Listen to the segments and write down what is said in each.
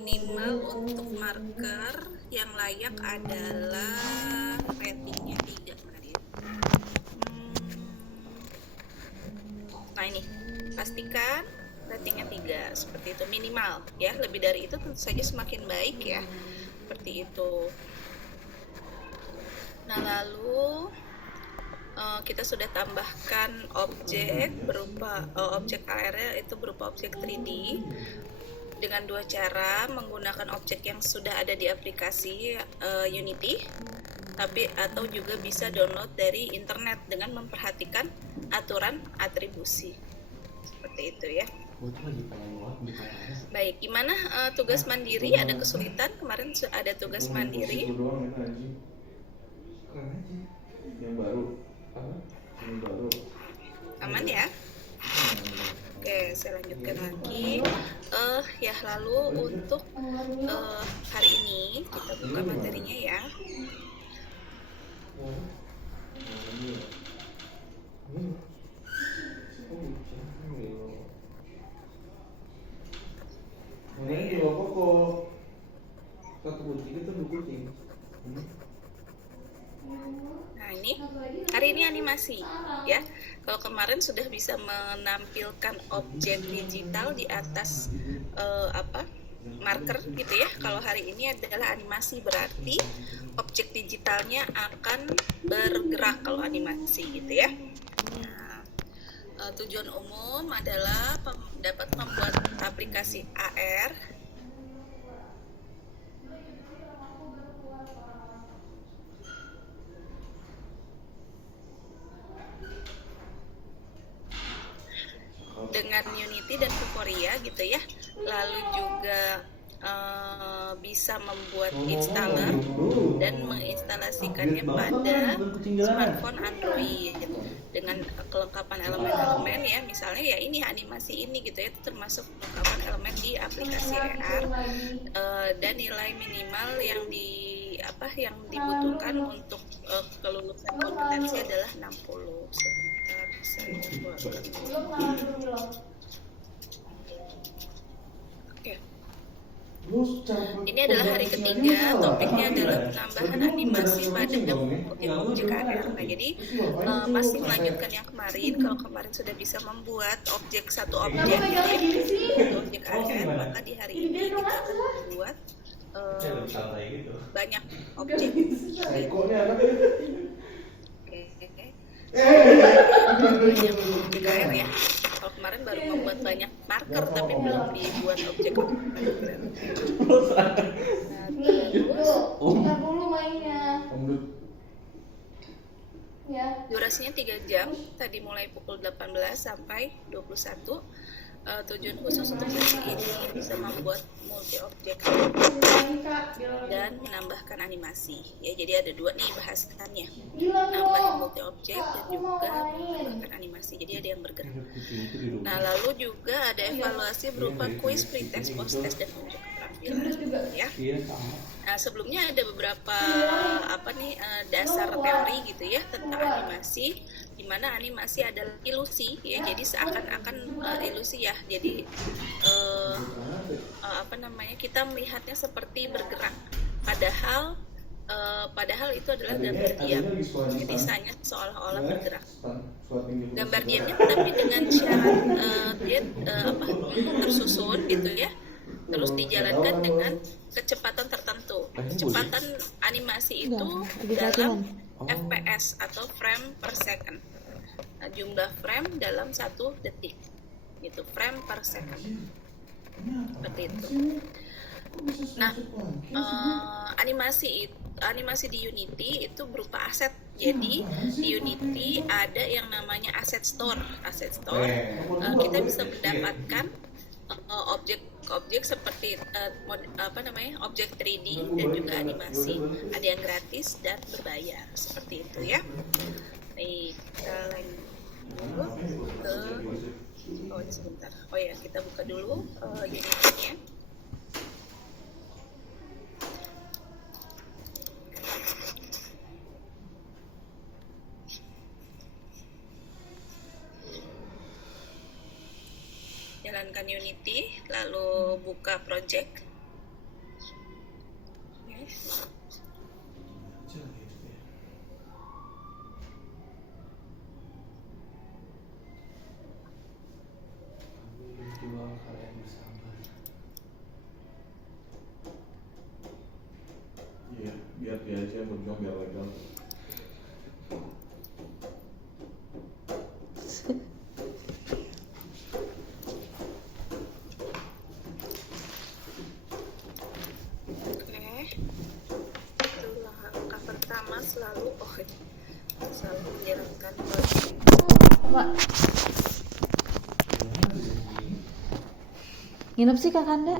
Minimal untuk marker yang layak adalah ratingnya 3. Nah ini, pastikan ratingnya 3, seperti itu minimal ya. Lebih dari itu tentu saja semakin baik ya, seperti itu. Nah lalu kita sudah tambahkan objek berupa objek AR itu berupa objek 3D dengan dua cara, menggunakan objek yang sudah ada di aplikasi Unity, atau juga bisa download dari internet dengan memperhatikan aturan atribusi, seperti itu ya. Baik, gimana tugas mandiri? Ada kesulitan? Kemarin ada tugas mandiri. Yang baru apa? Yang baru. Aman ya? Oke, saya lanjutkan lagi. Ya lalu untuk hari ini kita buka materinya ya. Ini di bawah kok satu kucing itu dua kucing. Nah ini hari ini animasi ya. Kalau kemarin sudah bisa menampilkan objek digital di atas marker gitu ya. Kalau hari ini adalah animasi, berarti objek digitalnya akan bergerak kalau animasi gitu ya. Nah, tujuan umum adalah dapat membuat aplikasi AR dengan Unity dan Vuforia gitu ya. Lalu juga bisa membuat installer dan menginstalasikannya pada smartphone Android dengan kelengkapan elemen-elemen ya. Misalnya ya ini animasi ini gitu ya, itu termasuk kelengkapan elemen di aplikasi AR, dan nilai minimal yang dibutuhkan untuk kelulusan kompetensi adalah 60. Sebentar, Oke. Ini adalah hari ketiga, topiknya adalah penambahan animasi pada objek AR. Nah, jadi masih melanjutkan yang kemarin. Kalau kemarin sudah bisa membuat satu objek objek AR, maka di hari ini kita akan membuat banyak objek. Banyak objek AR ya. Kalau kemarin baru membuat banyak marker tapi belum dibuat objek. Nah, dulu mainnya. Ya. Durasinya 3 jam, tadi mulai pukul 18 sampai 21. Tujuan khusus untuk sesi ini bisa membuat multi objek dan menambahkan animasi ya. Jadi ada dua nih bahasannya, nambahin multi objek dan juga menambahkan animasi, jadi ada yang bergerak. Nah lalu juga ada evaluasi berupa kuis, pretest, post-test, dan uji keterampilan ya. Nah sebelumnya ada beberapa dasar teori gitu ya tentang animasi, di mana animasi adalah ilusi ya, jadi seakan-akan ilusi ya, jadi kita melihatnya seperti bergerak, padahal itu adalah gambar diam, jadi hanya seolah-olah bergerak gambar diamnya, tapi dengan syarat dia tersusun gitu ya, terus dijalankan dengan kecepatan tertentu. Kecepatan animasi itu dalam FPS atau frame per second. Nah, jumlah frame dalam 1 detik, gitu, frame per second, seperti itu. Nah, animasi di Unity itu berupa aset. Jadi di Unity ada yang namanya asset store. Kita bisa mendapatkan objek seperti objek 3D dan juga animasi. Ada yang gratis dan berbayar, seperti itu ya. Baik, kita lanjut dulu ke sebentar. Oh ya, kita buka dulu Unity-nya. Jalankan Unity, lalu buka project. Iya, biar dia aja yang berjuang biar legal. Itulah langkah pertama selalu menjalankan Mbak, nginep sih Kakanda?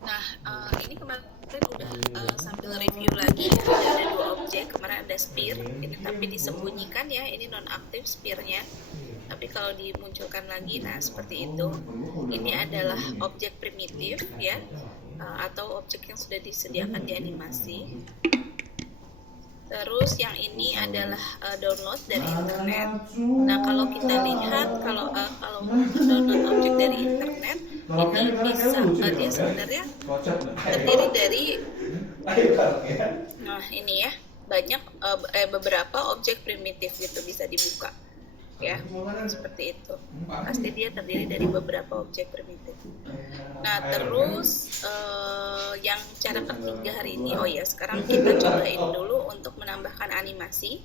Nah, ini kemarin udah sambil review lagi. Ada 2 objek. Kemarin ada spear, ini tapi disembunyikan ya. Ini non aktif spearnya. Tapi kalau dimunculkan lagi, nah seperti itu. Ini adalah objek primitif ya, atau objek yang sudah disediakan di animasi. Terus yang ini adalah download dari internet. Nah kalau kita lihat kalau download objek dari internet ini bisa dia sebenarnya terdiri dari ini ya banyak beberapa objek primitif gitu bisa dibuka ya seperti itu. Pasti dia terdiri dari beberapa objek primitif. Nah terus yang cara ketiga hari ini, oh ya sekarang kita cobain dulu untuk menambahkan animasi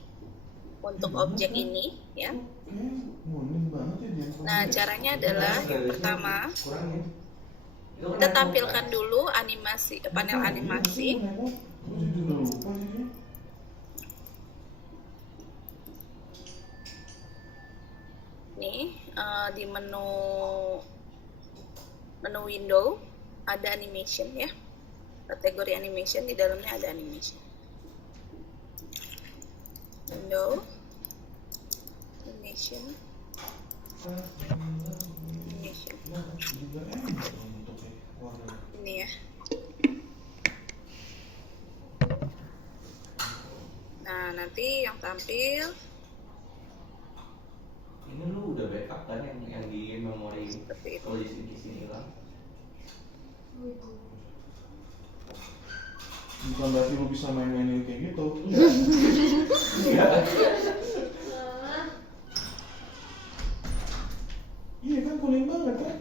untuk objek ini ya. Nah caranya adalah yang pertama kita tampilkan dulu animasi panel animasi. Nih di menu window ada animation ya, kategori animation, di dalamnya ada animation. Window animation ini ya. Nah nanti yang tampil ini lu udah backup kan yang di memori seperti itu. kalau di sini hilang. Bukan berarti lu bisa main-mainin kayak gitu. Iya. Iya kan kuning banget kan?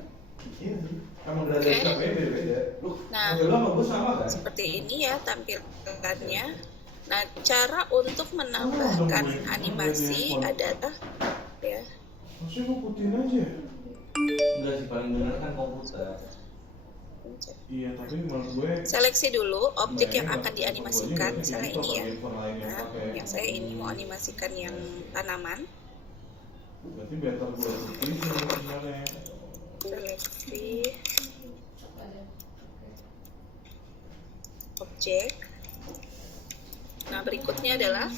Iya sih. Emang udah ada Oke. beda-beda. Lu Nah, model sama gue sama kan? seperti ini ya tampilannya. Nah, cara untuk menambahkan animasi adalah ya. Maksudnya lu putin aja. Enggak sih, paling bener kan komputer. Iya, tapi menurut gue Seleksi dulu objek yang akan dianimasikan, misalnya ini ya. Nah, yang saya ini mau animasikan yang tanaman. berarti better gue putin sebenarnya. Seleksi objek. Nah, berikutnya adalah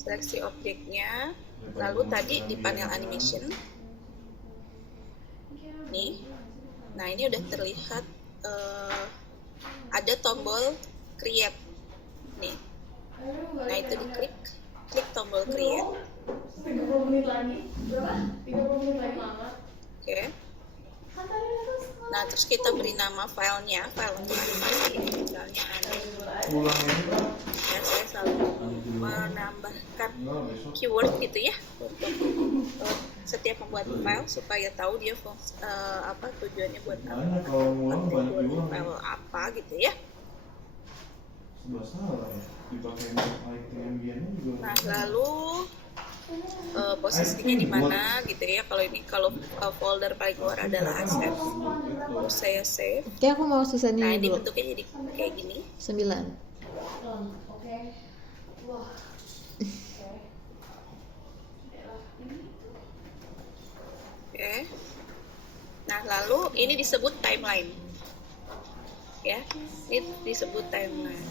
seleksi objeknya. Lalu tadi di panel animation nih, nah ini udah terlihat ada tombol create nih. Nah itu diklik, klik tombol create. 30 menit lagi. Berapa? 30 menit lagi lama. Oke. Nah terus kita beri nama filenya, file untuk animasi ini misalnya ada. Ulang ini kan? Ya saya selalu menambahkan keyword gitu ya untuk setiap membuat file supaya tahu dia tujuannya buat Banyak kalau ngulang banyak diulang. file apa gitu ya. Sebelah salah ya. Dipakai lighting ambientnya juga. Nah lalu posisinya di mana gitu ya. Kalau folder paling luar adalah asset. Terus saya save. Oke, aku mau susun Nah ini ini dulu. bentuknya jadi kayak gini. 9. Oke. Nah lalu ini disebut timeline. Ya, ini disebut timeline.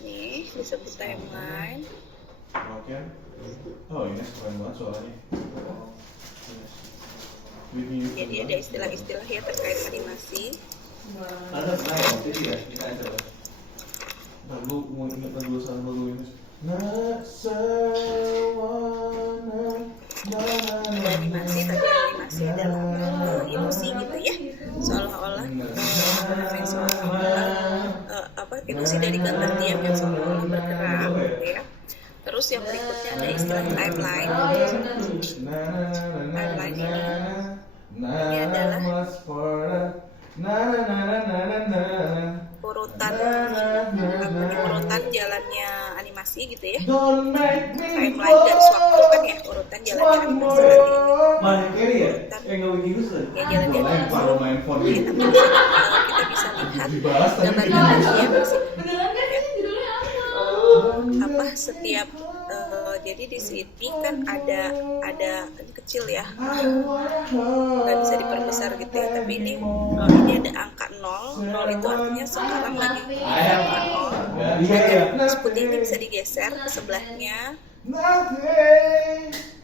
Nih disebut timeline. Oke. Oh ini keren banget suaranya. Jadi ada istilah-istilah ya terkait animasi. Ada pernah jadi ya kita coba. Lagu mau ingat lagu sama lagu ini. Nasawana. Ada animasi, tapi animasi adalah ilusi gitu ya. itu sih dari gambar diam yang selalu bergerak gitu ya. Terus yang berikutnya ada istilah timeline. Timeline ini adalah urutan jalannya animasi gitu ya. Timeline garis waktu kan ya, urutan jalannya animasi nanti ini. Main kiri ya? Urutan Nggak bagus lah. ya jalannya animasi. Main phone Oke, tapi di sini kita bisa lihat gambar-gambarnya di sini. Beneran kan ini judulnya Apa setiap jadi di sini kan ada ini kecil ya, nggak bisa diperbesar gitu ya, tapi ini ada angka 0 itu artinya sekarang lagi angka 0. Seperti ini bisa digeser ke sebelahnya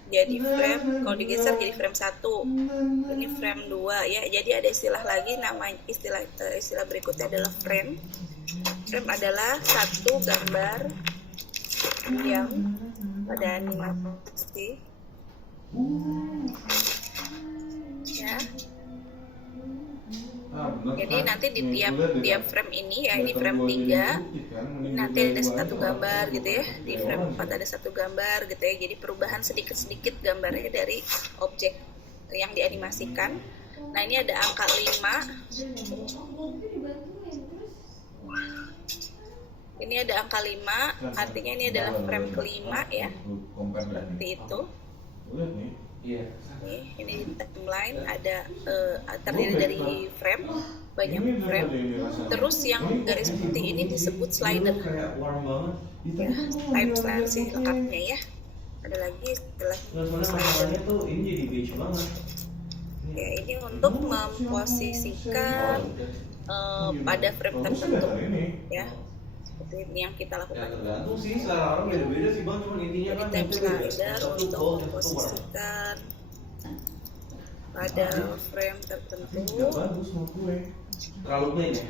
jadi frame, kalau digeser jadi frame 1, ini frame 2 ya. Jadi ada istilah lagi, namanya istilah berikutnya adalah frame. Frame adalah satu gambar yang pada animasi ya. Jadi nanti di tiap frame ini ya, ini frame 3 nanti ada satu gambar gitu ya, di frame 4 ada satu gambar gitu ya. Jadi perubahan sedikit-sedikit gambarnya dari objek yang dianimasikan. Nah ini ada angka 5, ini ada angka 5, artinya ini adalah frame kelima ya, seperti itu. Ini timeline ada terdiri dari frame, banyak frame. Terus yang garis putih ini disebut slider ya, timeline sih lengkapnya ya. Ada lagi istilah slider ya, ini untuk memposisikan pada frame tertentu ya, seperti ini yang kita lakukan. Tergantung sih, selera orang beda-beda sih bang, cuman intinya Jadi kan time slider untuk memposisikan pada frame tertentu. bagus menurut gue. Terlalu plain ya.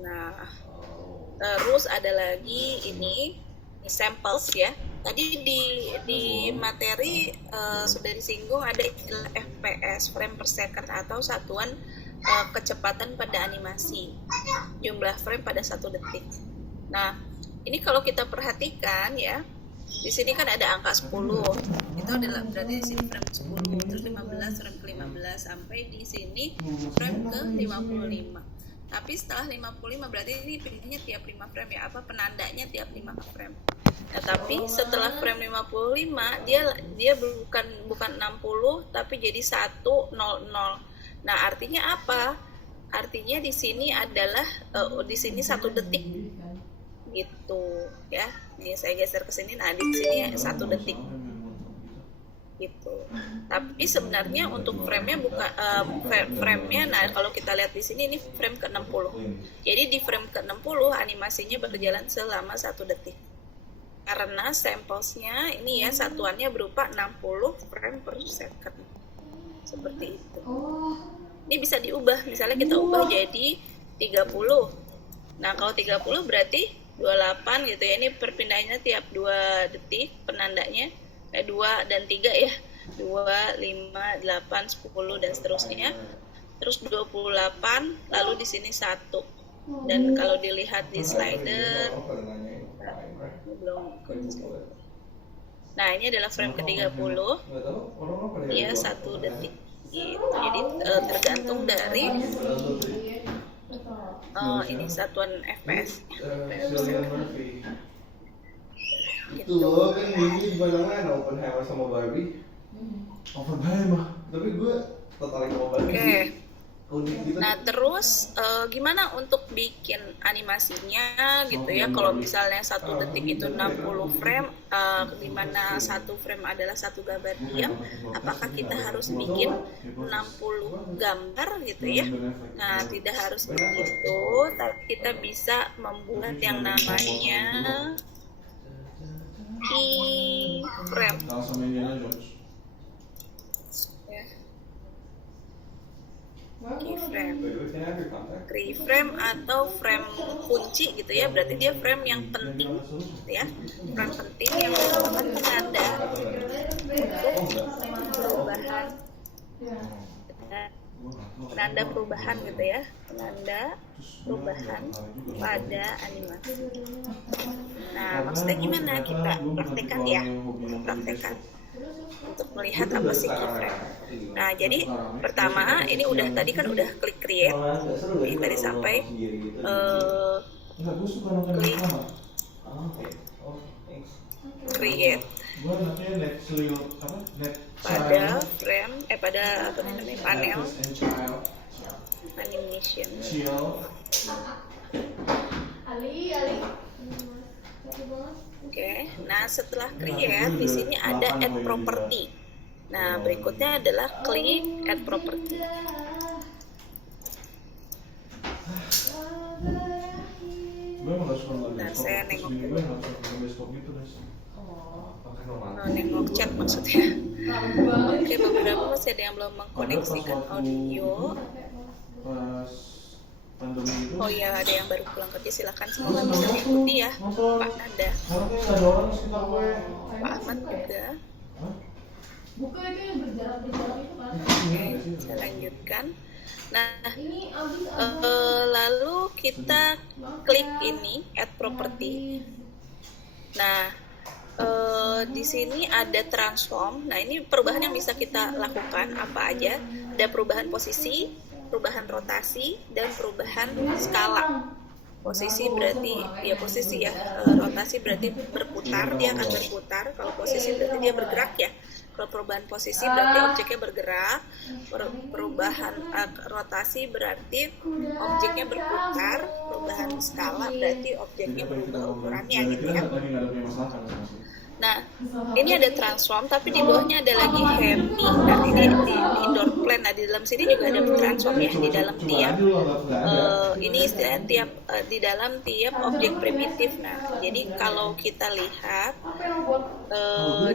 Nah, terus ada lagi ini samples ya. Tadi di materi sudah disinggung ada istilah FPS, frame per second, atau satuan kecepatan pada animasi, jumlah frame pada 1 detik. Nah, ini kalau kita perhatikan ya, di sini kan ada angka 10. Itu adalah berarti di sini frame 10, terus 15, frame ke-15 sampai di sini frame ke-55. Tapi setelah 55 berarti ini pilihnya tiap 5 frame ya, apa penandanya tiap 5 frame. Nah, tapi setelah frame 55 dia bukan 60 tapi jadi 100. Nah, artinya apa? Artinya di sini adalah di sini 1 detik gitu ya. Ini saya geser ke sini. Nah, di sini 1 detik gitu. Tapi sebenarnya untuk frame-nya bukan frame-nya. Nah, kalau kita lihat di sini ini frame ke-60. Jadi di frame ke-60 animasinya berjalan selama 1 detik. Karena samples-nya ini ya satuannya berupa 60 frame per second. Seperti itu. Ini bisa diubah, misalnya kita ubah jadi 30. Nah, kalau 30 berarti 28 gitu ya. Ini perpindahannya tiap 2 detik penandanya. 2 dan 3 ya. 2, 5, 8, 10 dan seterusnya. Terus 28, lalu di sini 1. Dan kalau dilihat di slider belum. Nah, ini adalah frame ke-30. Ya, 1 detik. Gitu. Jadi tergantung dari ini satuan FPS. Itu loh kan ini barengan Oppenheimer sama Barbie. Oppenheimer. Tapi gue tertarik sama Barbie. Oke. Gitu. Nah, terus gimana untuk bikin animasinya gitu ya? Kalau misalnya 1 detik itu 60 frame, di mana 1 frame adalah 1 gambar diam, apakah kita harus bikin 60 gambar gitu ya? Nah, tidak harus begitu, tapi kita bisa membuat yang namanya keyframe. Keyframe atau frame kunci gitu ya, berarti dia frame yang penting gitu ya, frame penting yang merupakan penanda untuk perubahan penanda perubahan gitu ya, penanda perubahan pada animasi. Nah, maksudnya gimana? Kita praktekkan ya, praktekkan untuk melihat apa sih keyframe. Nah, jadi pertama ini udah tadi kan udah klik create, ini tadi sampai klik create pada frame pada apa namanya panel animation. Oke, nah setelah create di sini ada add property. Nah, berikutnya adalah klik add property. Nah, saya nengok dulu. Nengok chat maksudnya. Oke, beberapa masih ada yang belum mengkoneksikan audio. Oh iya, ada yang baru pulang kerja, silakan semua bisa mengikuti ya, Pak Nanda, Pak Ahmad juga. Buku itu yang berjarak-jarak itu kan? Oke, saya lanjutkan. Nah, lalu kita klik ini add property. Nah, di sini ada transform. Nah, ini perubahan yang bisa kita lakukan apa aja? Ada perubahan posisi, perubahan rotasi, dan perubahan skala. Posisi berarti ya posisi ya, rotasi berarti berputar, dia akan berputar. Kalau posisi berarti dia bergerak ya. Kalau perubahan posisi berarti objeknya bergerak, perubahan rotasi berarti objeknya berputar, perubahan skala berarti objeknya berubah ukurannya gitu ya. Nah, ini ada transform, tapi di bawahnya ada lagi hemi. Nah, ini di indoor plan. Nah, di dalam sini juga ada transform ya, di dalam tiap ini istilahnya tiap di dalam tiap objek primitif. Nah, jadi kalau kita lihat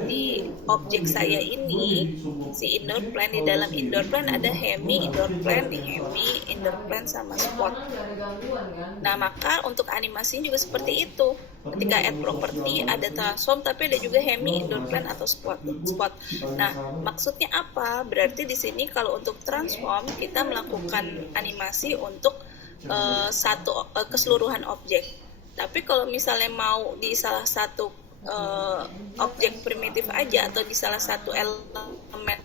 di objek saya ini si indoor plan, di dalam indoor plan ada hemi, indoor plan, di hemi, indoor plan sama spot. Nah, maka untuk animasi juga seperti itu. Ketika add property ada transform, tapi ada juga hemi, indoor plan atau spot. Nah, maksudnya apa? Berarti di sini kalau untuk transform kita melakukan animasi untuk keseluruhan objek. Tapi kalau misalnya mau di salah satu objek primitif aja atau di salah satu elemen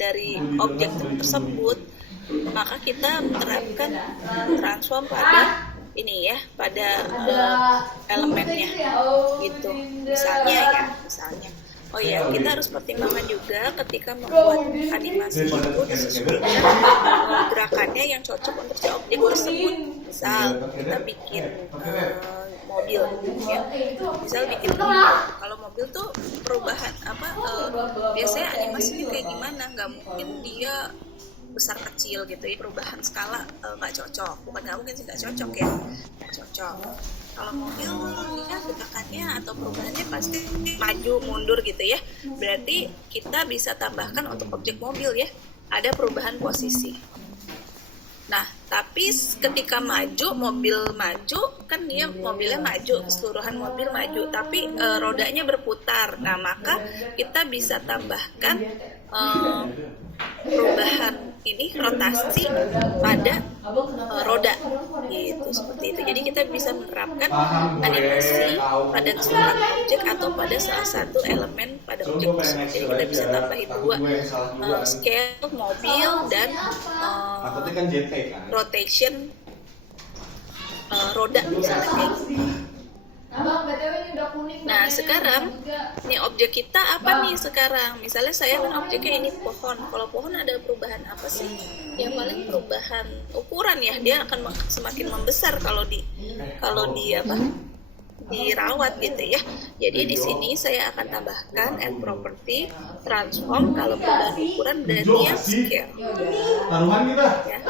dari objek tersebut, maka kita menerapkan transform pada ini ya, pada elemennya gitu. Misalnya oh ya, kita harus pertimbangkan juga ketika membuat animasi itu disesuaikan gerakannya yang cocok untuk si objek tersebut. Misal kita bikin mobil ya, misal bikin mobil. Kalau mobil tuh perubahan biasanya animasinya kayak gimana? Nggak mungkin dia besar kecil gitu ya, perubahan skala nggak cocok, nggak mungkin sih nggak cocok ya, nggak cocok. Kalau mobil ya gerakannya atau perubahannya pasti maju mundur gitu ya, berarti kita bisa tambahkan untuk objek mobil ya, ada perubahan posisi. Nah, tapi ketika mobil maju kan dia mobilnya maju, keseluruhan mobil maju, tapi rodanya berputar. Nah, maka kita bisa tambahkan perubahan ini rotasi pada roda gitu, seperti itu. Jadi kita bisa menerapkan animasi pada keseluruhan objek atau pada salah satu elemen pada objek tersebut. Jadi kita bisa tambahin dua, scale mobil dan rotation roda misalnya kayak gitu. Nah, sekarang nih objek kita apa nih sekarang? Misalnya saya kan objeknya ini pohon. Kalau pohon ada perubahan apa sih? Ya paling perubahan ukuran ya. Dia akan semakin membesar kalau dirawat gitu ya. Jadi di sini saya akan tambahkan add property transform. Kalau perubahan ukuran berarti ya scale. Ya,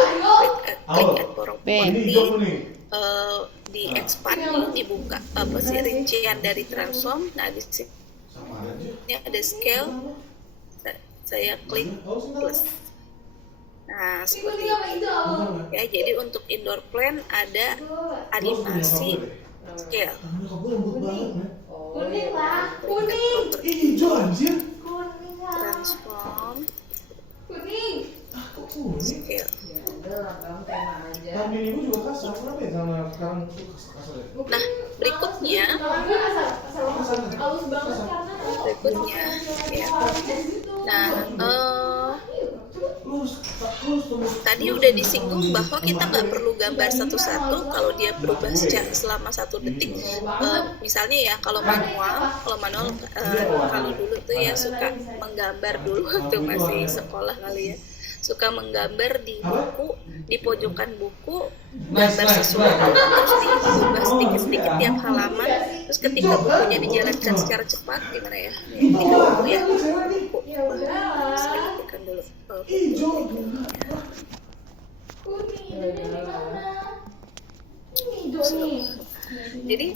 klik add property. Di expand nih, dibuka rincian dari transform. Nah, di sini ada scale, saya klik plus. Nah, seperti itu ya. Jadi untuk indoor plan ada animasi scale, kuning lah, kuning, transform, kuning, scale. Tapi ibu juga kasar, kenapa ya sama sekarang tuh kasar ya? Nah, berikutnya halus banget karena ya. Nah, Lurus tadi udah disinggung bahwa kita nggak perlu gambar satu-satu kalau dia berubah selama 1 detik. Misalnya ya kalau manual kalau dulu tuh ya suka menggambar dulu waktu masih sekolah kali ya, suka menggambar di buku, di pojokan buku, gambar sesuatu terus diubah sedikit-sedikit tiap halaman, terus ketika bukunya dijalankan secara cepat gimana ya, ketika buku ya buku saya ketikkan dulu jadi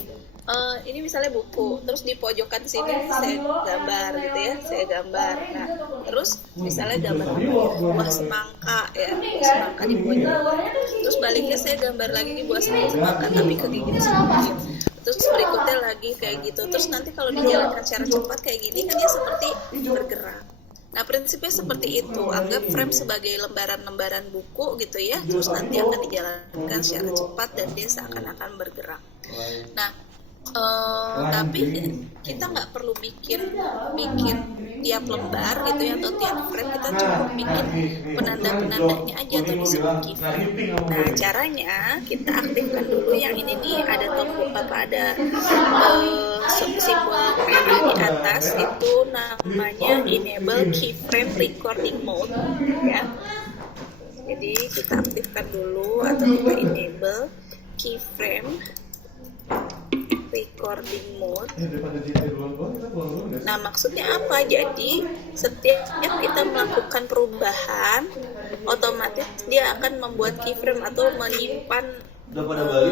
ini misalnya buku, terus di pojokan sini saya gambar gitu ya, saya gambar. Nah, terus misalnya gambar buah semangka ya, buah semangka di pojok. Terus baliknya saya gambar lagi di buah semangka tapi kegigit sedikit. Terus berikutnya lagi kayak gitu. Terus nanti kalau dijalankan secara cepat kayak gini kan dia seperti bergerak. Nah, prinsipnya seperti itu. Anggap frame sebagai lembaran-lembaran buku gitu ya. Terus nanti akan dijalankan secara cepat dan dia seakan-akan bergerak. Nah, tapi kita nggak perlu bikin tiap lembar gitu ya atau tiap frame, kita cukup bikin penanda-penandanya aja atau disebut keyframe. Nah, caranya kita aktifkan dulu yang ini nih, ada ada simbol merah di atas itu namanya enable keyframe recording mode ya. Jadi kita aktifkan dulu atau kita enable keyframe recording mode. Nah, maksudnya apa? Jadi setiap kita melakukan perubahan, otomatis dia akan membuat keyframe atau menyimpan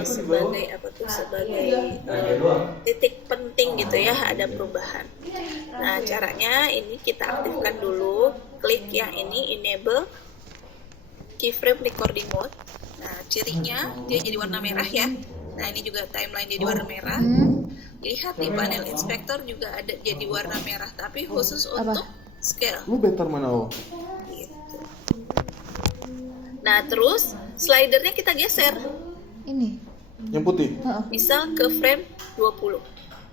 sebagai apa tuh, sebagai titik penting gitu ya, ada perubahan. Nah, caranya ini kita aktifkan dulu, klik yang ini enable keyframe recording mode. Nah, cirinya dia jadi warna merah ya. Nah, ini juga timeline jadi warna merah. Lihat di panel inspektor juga ada jadi warna merah, tapi khusus untuk scale. Lu better mana? Gitu. Nah, terus slidernya kita geser. Ini. Yang putih. Misal ke frame 20.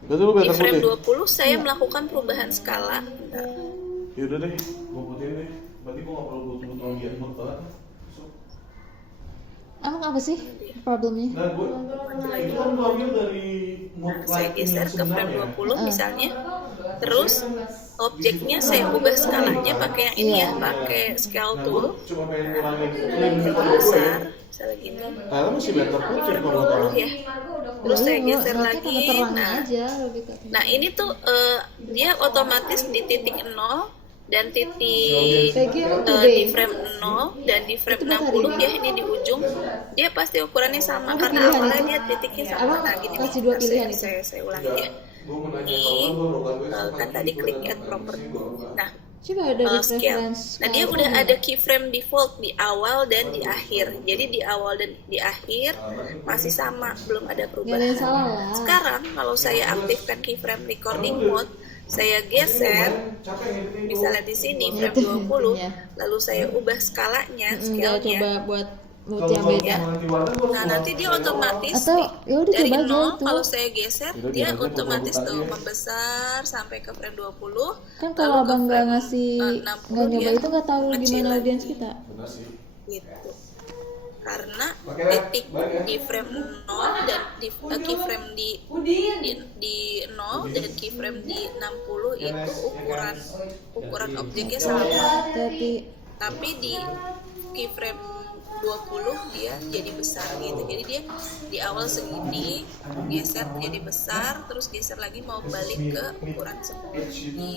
Berarti lu Di better frame putih. 20 saya melakukan perubahan skala. Bentar. Yaudah deh, gua putihin deh. Berarti gua nggak perlu butuh lagi input banget. Emang apa sih problemnya? Nah, gua kan gua ambil dari Nah, saya geser ke frame 20 misalnya. Terus objeknya saya ubah skalanya pakai yang ini ya, pakai scale tool. Cuma pengen ngurangin Besar, misalnya gini. Kayaknya masih better putih kalau nggak tahu. Ya. Terus saya geser Berarti lagi. karena terangnya Nah, aja lebih ke. nah ini tuh dia otomatis di titik 0 dan titik di frame 0 dan di frame 60 ya, ini di ujung dia pasti ukurannya sama karena awalnya dia titiknya sama. Nah, gini kasih nih, dua pilihan itu. saya ulangi ya. Ini kan tadi klik add property. Nah, Coba ada di scale. preference. Nah, dia udah ada keyframe default di awal dan di akhir. Jadi di awal dan di akhir masih sama, belum ada Gak ada yang perubahan. salah lah. Sekarang kalau saya aktifkan keyframe recording mode, saya geser misalnya di sini frame 20, lalu saya ubah skalanya, Enggak, coba scale-nya. buat mood yang beda. Nah, nanti dia otomatis Atau ya udah dari coba aja 0 tuh. kalau saya geser dia otomatis tuh membesar sampai ke frame 20. Kan kalau lalu ke abang nggak frame, ngasih 60 nggak nyoba dia itu nggak tahu kecil gimana lagi. audiens kita. Gitu. Karena titik di frame 0 dan di keyframe di 0 dan keyframe di 60 itu ukuran objeknya sama. Tapi di keyframe 20 dia jadi besar gitu. Jadi dia di awal segini, geser jadi besar, terus geser lagi mau balik ke ukuran semula gitu.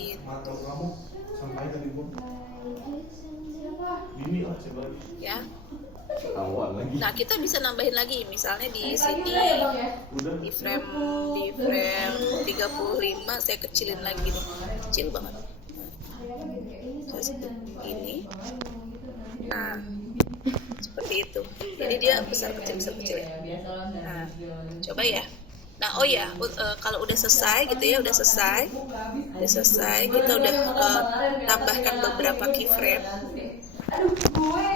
Ya. Nah, kita bisa nambahin lagi, misalnya di sini di frame 35 saya kecilin lagi nih, kecil banget. Saya segini. Nah, seperti itu. Jadi dia besar kecil ya. Nah, coba ya. Nah, oh ya, kalau udah selesai gitu ya, udah selesai, kita udah tambahkan beberapa keyframe. Aduh, gue.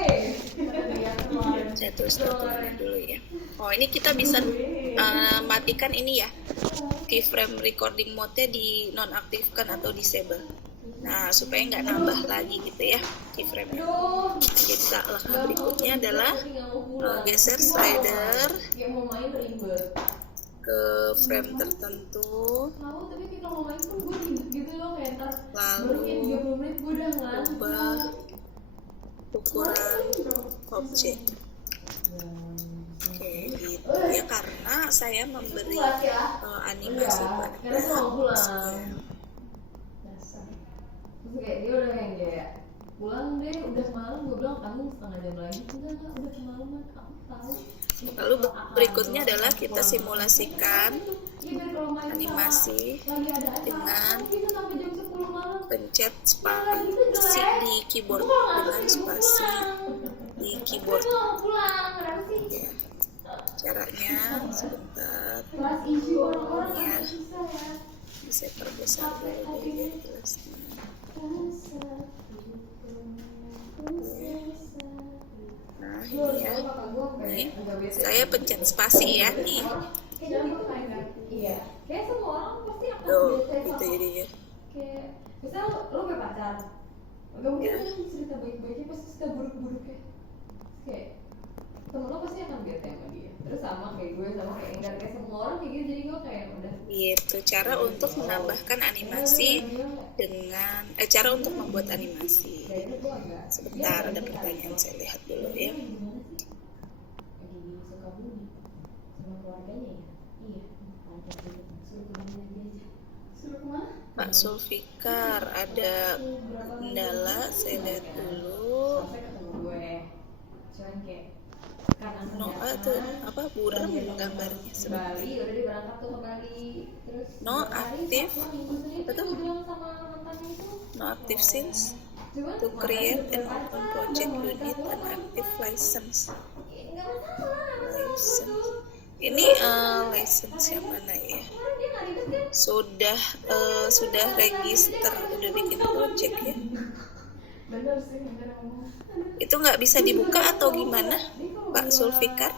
Dia kemarin. Saya tulis dokumennya dulu ya. Oh, ini kita bisa matikan ini ya, keyframe recording mode-nya dinonaktifkan atau disable. Nah, supaya nggak nambah lagi gitu ya keyframe-nya. Jadi langkah berikutnya adalah geser slider Kayak mau main ribet. ke frame tertentu, Tahu, tapi kayak kalau main pun gue ribet gitu loh, kayak ntar baru kayak lalu 30 menit gue udah ngantuk. ubah ukuran objek. Oke, gitu ya, karena saya memberi animasi pada Karena mau pulang. Dasar. Terus kayak dia udah kayak pulang deh, udah malam. Gue bilang kamu setengah jam lagi. Enggak, udah kemalaman, aku tahu. Lalu berikutnya adalah kita simulasikan Iya, biar kalau main animasi lagi ada acara, dengan aku bisa sampai jam 10 malam. pencet spasi di keyboard, dengan spasi di keyboard. Aku mau pulang, kenapa sih? Ya, caranya sebentar Kelas isi orang-orang ya, kan susah ya. bisa perbesar dulu biar jelasnya. Nah, ini ya, nih saya pencet spasi ya nih. Iya, kayak semua orang pasti akan Tuh, bete gitu sama jadinya. kayak misal lo punya pacar, gak mungkin kan cerita baik-baiknya pasti cerita buruk-buruknya. Kayak temen lo pasti akan bete sama dia. Terus sama kayak gue, sama kayak Enggar, kayak semua orang kayak gitu. Jadi gue kayak udah Gitu cara untuk menambahkan animasi dengan cara untuk membuat animasi. kayaknya gue agak Sebentar, ada pertanyaan, saya lihat dulu ya. gimana sih? Lagi suka bumi sama keluarganya ya? Iya, suruh kemana aja. Suruh kemana? Pak Sulfikar, ada kendala, saya lihat dulu. Sampai ketemu gue. Cuman kayak karena No, tuh apa buram gambarnya sebentar. Bali udah diberangkat tuh ke Bali. Terus No, berapa hari, aktif. Sabtu, Minggu, Senin, Betul. gue bilang sama mantannya itu. No active since Cuman to create an makanya open berpacar, project udah you mau need nikah an active license. Nggak masalah, License. Ini license yang mana ya? kemarin dia nggak ribet kan? Sudah register, udah bikin project ya. Bener sih, bener ngomong. Itu nggak bisa dibuka atau gimana, Pak Sulfikar?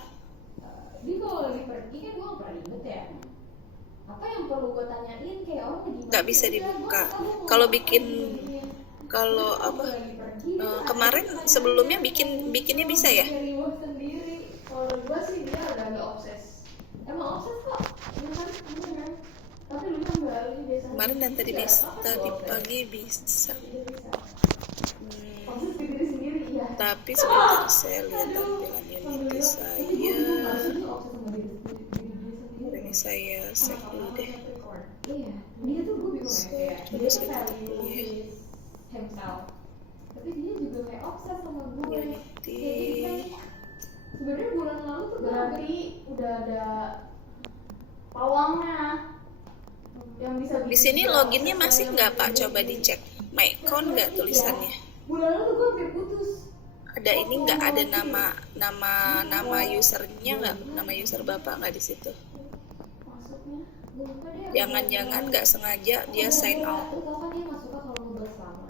Dia kalau lagi pergi kan gue nggak pernah ribet ya. Apa yang perlu gue tanyain kayak orang lagi Nggak bisa dibuka. Kalau bikin, kalau apa? Kemarin sebelumnya bikinnya bisa ya? Dari gue sendiri. Kalau gue sih dia udah nggak obses. Emang obses kok. Bener. Tapi lu kan baru biasanya. Kemarin dan tadi tadi pagi bisa. Obses ke diri sendiri iya. Tapi sebentar saya lihat tampilan Unity saya. Ini saya save dulu deh. Iya, dia tuh gue bingung ya kayak dia tuh value himself. Tapi dia juga kayak obses sama gue. Unity. Sebenarnya bulan lalu tuh berarti udah ada pawangnya yang bisa Di sini loginnya masih nggak Pak? Coba dicek. My account nggak tulisannya? bulan lalu tuh gue hampir putus. Ada ini nggak, ada nama usernya nggak? Nama user Bapak nggak di situ? Maksudnya gue lupa deh. Jangan-jangan nggak sengaja dia sign out. Lu tau kan dia nggak suka kalau gue balas lama.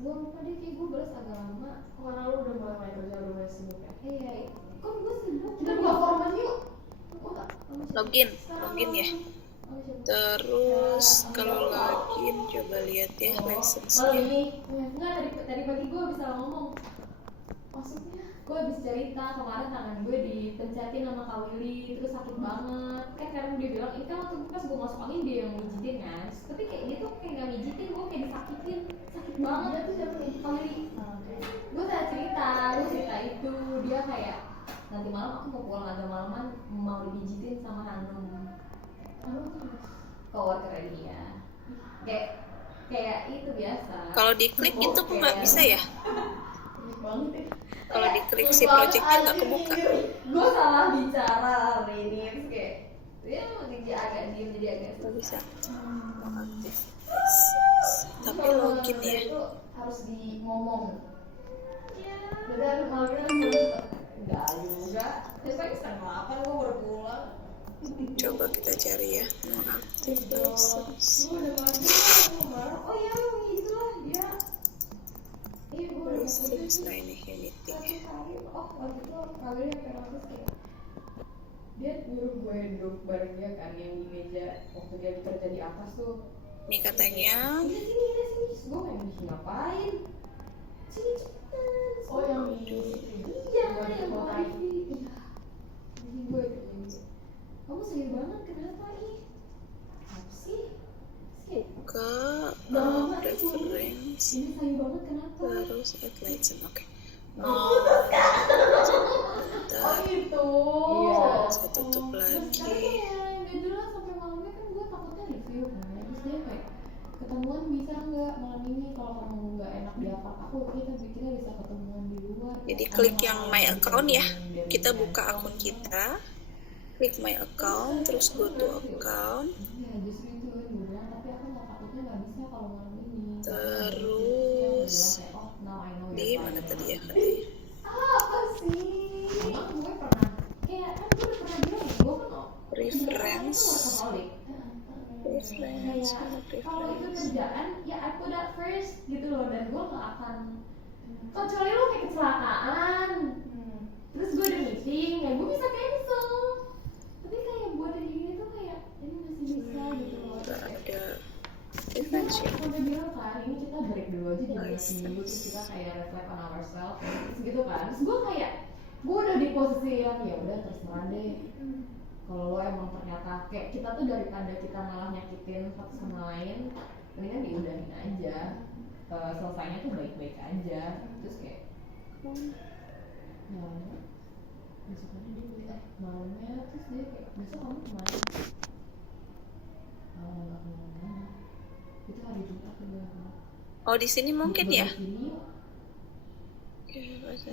Gue lupa deh kayak gue balas agak lama. Karena lu udah mulai kerja, udah mulai sibuk ya. Iya, kok gue sibuk. Kita buka format yuk. Login ya. Terus kalau login coba lihat ya license-nya. ini enggak, tadi pagi gue bisa ngomong. Maksudnya gue habis cerita kemarin tangan gue dipencetin sama Kak Willy, terus sakit banget. Kan karena dia bilang ini kan waktu pas gue masuk angin dia yang mijitin kan. Tapi kayak dia tuh kayak nggak mijitin, gue kayak disakitin, sakit banget. Dia tuh siapa nih? Kak Willy. Gue cerita itu dia kayak nanti malam aku mau pulang agak malaman, mau dipijitin sama Hanum. Hanum tuh coworker dia. Kayak itu biasa. Kalau diklik itu kok nggak bisa ya? Banget ya. Kalau diklik si projectnya nggak kebuka. Gue salah bicara hari ini, terus kayak dia jadi agak diem, jadi agak Nggak bisa. Aktif. Tapi login ya. itu harus di ngomong. Benar, malam ini enggak juga. Terus pagi setengah 8 gue baru pulang. Coba kita cari ya. No active license. Gue udah mandi, gue marah. Oh iya, gitu lah dia. Iya, gue udah selesai nih unity. Oh waktu itu kawin yang kayak terus kayak dia nyuruh gue duduk bareng dia kan yang di meja waktu dia kerja di atas tuh. Ini katanya Ini sini terus gue kayak mesti ngapain? Sini cepetan. Oh yang di iya yang mau TV. Iya. Jadi gue itu kamu sayang banget kenapa ih? Apa sih? ke reference Ini sayang banget kenapa? terus at license. Oke. Oh gitu. Iya. Saya tutup lagi. Nggak jelas sampai malamnya kan gue takutnya review kan. Terus dia kayak ketemuan bisa nggak malam ini kalau kamu nggak enak di apart aku kita pikirnya bisa ketemuan di luar. Jadi klik yang my account ya. Kita buka akun kita. Klik my account, terus go to account. Iya justru itu gue bilang tapi aku nggak takutnya nggak bisa kalau malam ini. Terus Oh now I know di mana tadi ya katanya? apa sih? Emang gue pernah kayak kan gue udah pernah bilang gue kan Reference. workaholic. Reference. Kayak kalau itu kerjaan ya I put that first gitu loh dan gue gak akan kecuali lo kayak kecelakaan terus gue ada meeting ya gue bisa cancel tapi kayak buat dari gini tuh kayak ini masih bisa gitu loh. Nggak ada Kita reference ya. udah bilang kan ini kita break dulu aja di seminggu terus kita kayak reflect on ourselves terus gitu kan terus gue kayak gue udah di posisi yang ya udah terserah deh kalau lo emang ternyata kayak kita tuh daripada kita malah nyakitin satu sama lain mendingan diudahin aja selesainya tuh baik-baik aja terus kayak ya besokannya dia bilang malamnya terus dia kayak besok kamu kemana? Nggak kemana itu hari Jumat tuh gue Oh di sini mungkin ya. sini yuk Oke, bahasa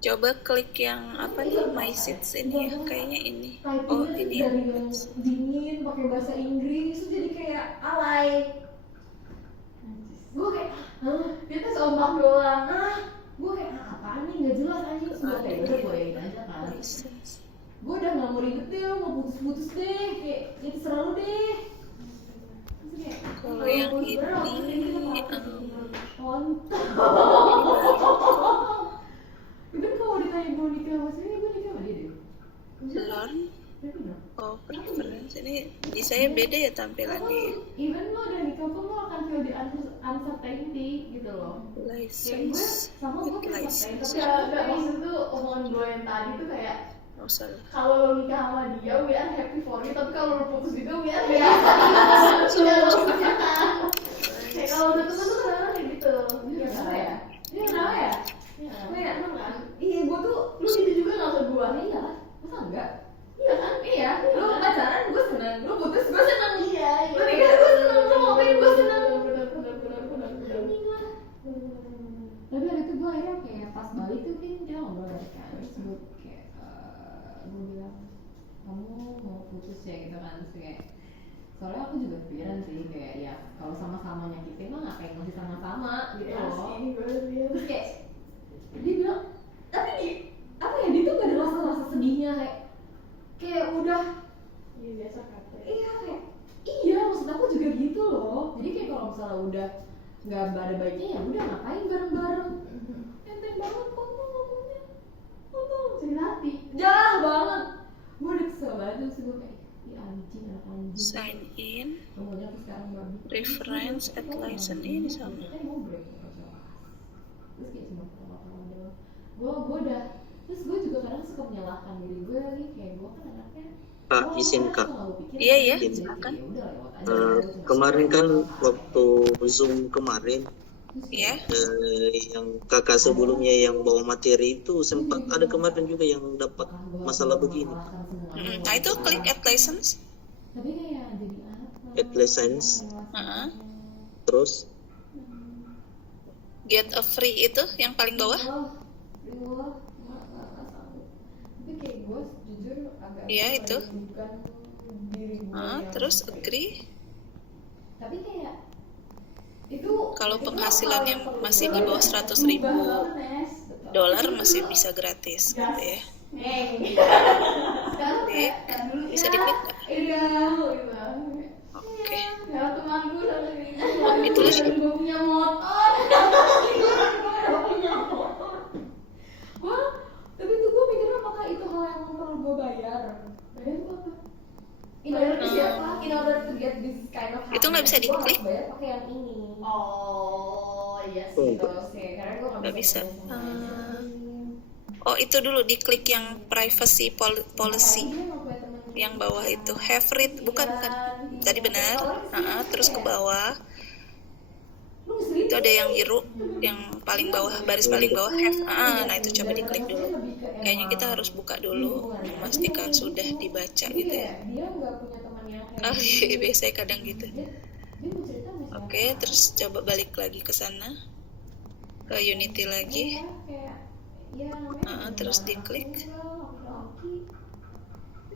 coba klik yang apa nih my seats ini ya kayaknya ini. Oh ini ya. dari yang dingin pakai bahasa Inggris itu jadi kayak alay gue kayak dia tuh ombak doang gue kayak apaan nih nggak jelas aja terus gue kayak udah gue yang aja kan License. gue udah nggak mau ribet deh mau putus-putus deh kayak ya terserah lu deh terus kayak Kalau yang ini kontol even kalau ditanya mau nikah sama saya gue nikah sama dia deh learn tapi enggak oh preference ini di saya beda ya tampilannya. even lo udah nikah pun lo akan feel the uncertainty gitu loh kayak gue License. sama gue kayak License. tapi agak maksud tuh omongan gue yang tadi tuh kayak Oh salah. kalau lo nikah sama dia we are happy for you tapi kalau lo putus itu we are happy kayak kalau udah temen tuh kadang-kadang kayak gitu iya kenapa ya iya kenapa ya iya emang kan iya gue tuh lu gitu juga gak usah gue iya kan masa enggak iya kan iya lu pacaran gue seneng lu putus gue seneng iya lu nikah gue seneng lu ngapain gue seneng bener tapi hari itu gue akhirnya kayak pas balik tuh kan dia ngobrol dari kan terus gue kayak gue bilang kamu mau putus ya gitu kan terus kayak soalnya aku juga pikiran sih kayak ya kalau sama-sama nyakitin mah ngapain masih sama-sama gitu loh terus kayak dia bilang tapi di apa ya dia tuh gak ada rasa-rasa sedihnya kayak udah iya biasa kata iya kayak iya maksud aku juga gitu loh jadi kayak kalau misalnya udah nggak ada baiknya ya udah ngapain bareng-bareng enteng banget kok ngomongnya cerita hati jahat banget gue udah kesel banget terus gue kayak anjing anak anjing Sign in. pokoknya aku sekarang babi Reference at license ini sama. mau break terus kayak cuma kalau doang gue udah terus gue juga kadang suka menyalahkan diri gue lagi kayak gue kan anaknya Kak, izin Kak. Iya, iya, silakan. Kemarin kan waktu Zoom kemarin Ya. yang kakak sebelumnya yang bawa materi itu sempat ada kemarin juga yang dapat masalah begini. Nah itu klik at license. tapi kayak jadi apa At license. Terus Get a free itu yang paling bawah. tapi kayak gue jujur agak Iya, itu. bukan diri gue Terus agree. tapi kayak itu Kalau itu penghasilan hal yang perlu masih di banget. bawah 100.000 Berubah banget, Nes. Betul. dolar masih bisa gratis gitu ya. Neng. Sekarang Klik. kayak dulu Bisa ya, diklik nggak? iya gitu Itulah sih. Gue punya motor. Gue punya motor. Wah, tapi tuh gue mikir apakah itu hal yang perlu gue bayar? Bayar itu apa? In order to siapa? In order to get this kind of Itu nggak bisa happiness, gue diklik? harus bayar pakai yang ini. Oh, iya sih terus ya. Karena gue Nggak bisa. sama Oh, itu dulu diklik yang privacy policy yang bawah itu. Have read, bukan. Tadi benar. Terus ke bawah. Itu ada yang biru, yang paling bawah, baris paling bawah have. Nah itu coba diklik dulu. Kayaknya kita harus buka dulu, memastikan sudah dibaca gitu ya. dia nggak punya teman yang Ah, iya, biasanya kadang gitu. dia mau cerita sama siapa? Oke, terus coba balik lagi ke sana, ke Unity lagi. Kayak, ya, namanya Terus diklik. laki-laki.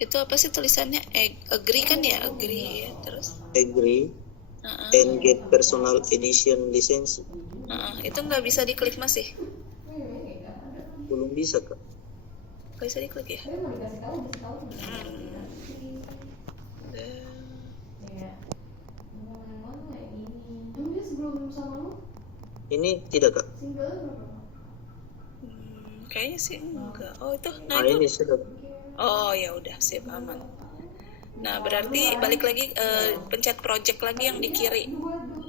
Itu apa sih tulisannya? Agree kan ya, agree ya. Terus, Agree and get personal edition license. itu nggak bisa diklik masih. Belum bisa kak. Nggak bisa diklik ya. Tapi mau dikasih tahu, dikasih tahu. Ya, ngomong mana ini? Emang dia sebelum sama lu Ini tidak kak. single berapa? Kayaknya sih enggak. Oh itu, Nah itu. ini sudah. Oh ya udah, sip, aman. Nah berarti balik lagi, pencet project lagi yang di kiri.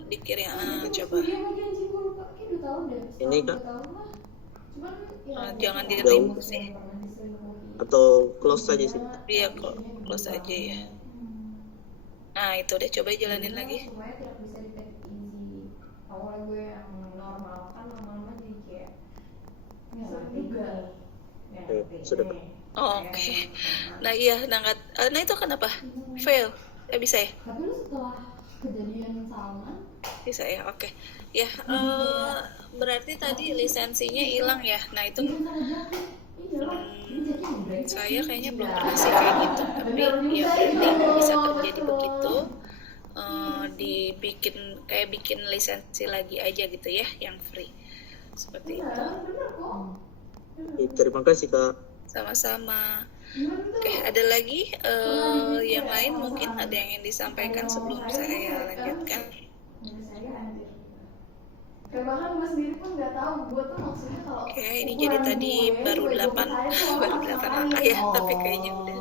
Di kiri, coba. Dia lagi anjing gue lupa, kayak 2 tahun deh. Ini, Kak? 2 tahun lah. Cuman ya, Jangan di Jauh. remove sih. Atau close saja sih. Iya, close aja ya. Nah itu deh, coba jalanin lagi. Semuanya tidak bisa di take easy. Awalnya gue yang normal kan lama-lama jadi kayak ngeselin juga. Ya, Sudah kak. Oh, oke. Nah iya, nah itu kenapa? Fail. Bisa ya? Tapi lu setelah kejadian Salman, Bisa ya, oke. Ya, berarti tadi lisensinya hilang ya. Nah itu dia sama Jaki. Iya, ini Jaki brengsek. saya kayaknya belum pernah sih kayak gitu. Tapi ya berarti bisa terjadi begitu. Bikin lisensi lagi aja gitu ya, yang free. Seperti itu. Bener kok. Terima kasih kak. Sama-sama. Gimana tuh? Oke, ada lagi yang lain mungkin ada yang ingin disampaikan sebelum saya lanjutkan. Saya anjir. Kayak bahkan gue sendiri pun nggak tahu gue tuh maksudnya kalau Oke, ini jadi tadi baru 8 baru 8 langkah ya, tapi kayaknya udah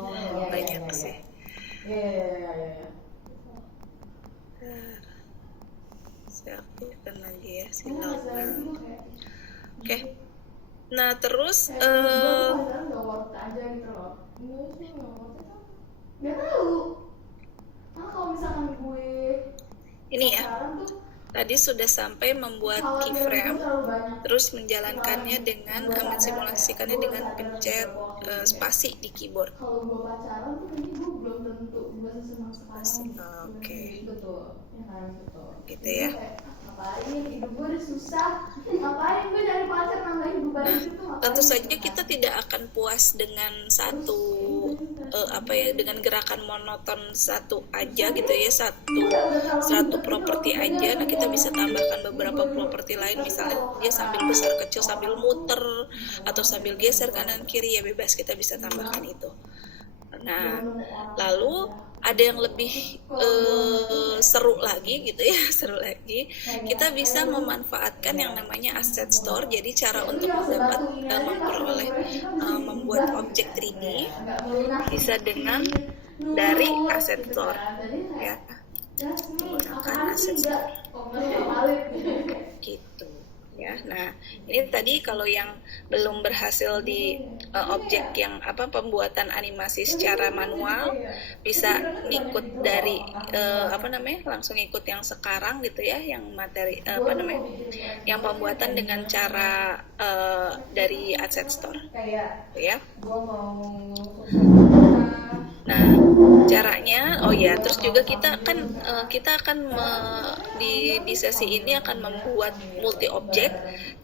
banyak sih. Iya. Saya aktifkan lagi ya si login. Oke. Nah, terus nggak worth aja gitu loh. Nggak tahu. Karena kalau misalkan gue ini ya, sekarang tuh tadi sudah sampai membuat keyframe, terus menjalankannya dengan mensimulasikannya dengan pencet spasi di keyboard. kalau gue pacaran tuh kayaknya gue belum tentu gue sesenang Spasi, sekarang. oke. Betul. Ya kan, betul. Gitu ya. Ngapain hidup gue udah susah, ngapain gue cari pacar nambahin beban itu tuh ngapain? Tentu saja kita tidak akan puas dengan satu dengan gerakan monoton satu aja gitu ya, satu properti aja. Nah kita bisa tambahkan beberapa properti lain, misalnya dia sambil besar kecil sambil muter atau sambil geser kanan kiri, ya bebas, kita bisa tambahkan itu. Nah lalu ada yang lebih seru lagi gitu ya, seru lagi, kita bisa memanfaatkan yang namanya asset store. Jadi cara untuk memperoleh membuat objek 3D bisa dengan dari asset store ya, menggunakan asset store gitu ya. Nah ini tadi kalau yang belum berhasil di objek yang pembuatan animasi secara manual, bisa ngikut dari langsung ikut yang sekarang gitu ya, yang materi yang pembuatan dengan cara dari asset store gitu ya. Nah caranya, terus juga kita akan di sesi ini akan membuat multi objek.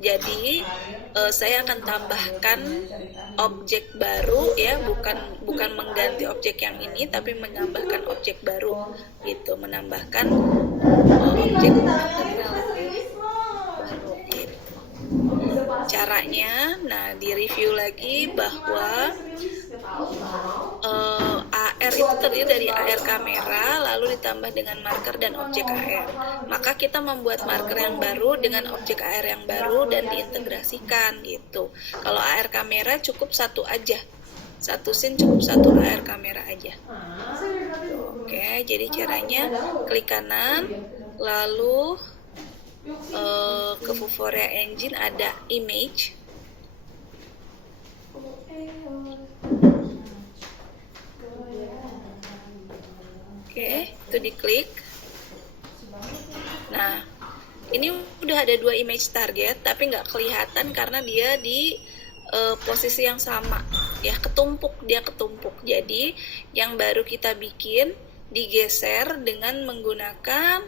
Jadi saya akan tambahkan objek baru ya, bukan mengganti objek yang ini, tapi menambahkan objek baru gitu, menambahkan objek baru gitu. Caranya, nah di review lagi bahwa AR itu terdiri dari AR kamera, lalu ditambah dengan marker dan objek AR. Maka kita membuat marker yang baru dengan objek AR yang baru dan diintegrasikan gitu. Kalau AR kamera cukup satu aja, satu scene cukup satu AR kamera aja. Oke, jadi caranya klik kanan, lalu ke Vuforia Engine ada image. Oke, itu diklik. Nah, ini udah ada 2 image target, tapi nggak kelihatan karena dia di posisi yang sama. Ya, dia ketumpuk. Jadi, yang baru kita bikin digeser dengan menggunakan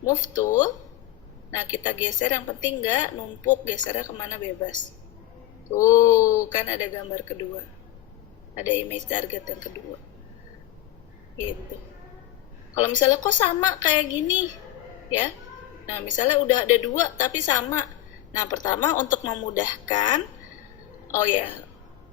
move tool. Nah, kita geser, yang penting nggak numpuk, gesernya kemana bebas. Tuh, kan ada gambar kedua. Ada image target yang kedua. Gitu. Kalau misalnya kok sama kayak gini, ya. Nah, misalnya udah ada 2 tapi sama. Nah, pertama untuk memudahkan,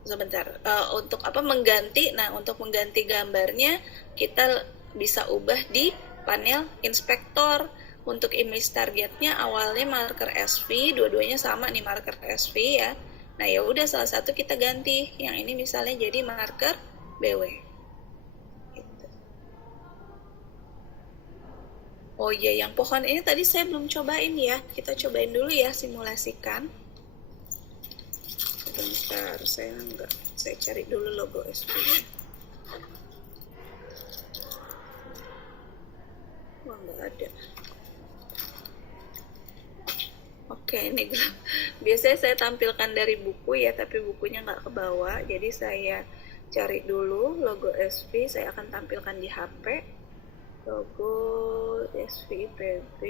sebentar. Untuk mengganti? Nah, untuk mengganti gambarnya kita bisa ubah di panel inspektor. Untuk image targetnya awalnya marker SV, dua-duanya sama nih marker SV ya. Nah, ya udah salah satu kita ganti. Yang ini misalnya jadi marker BW. Oh iya, yang pohon ini tadi saya belum cobain ya. Kita cobain dulu ya, simulasikan. Sebentar, saya cari dulu logo SP-nya. Wah, nggak ada. Oke, ini biasanya saya tampilkan dari buku ya, tapi bukunya nggak kebawa. Jadi saya cari dulu logo SP, saya akan tampilkan di HP. Logo SVIPB.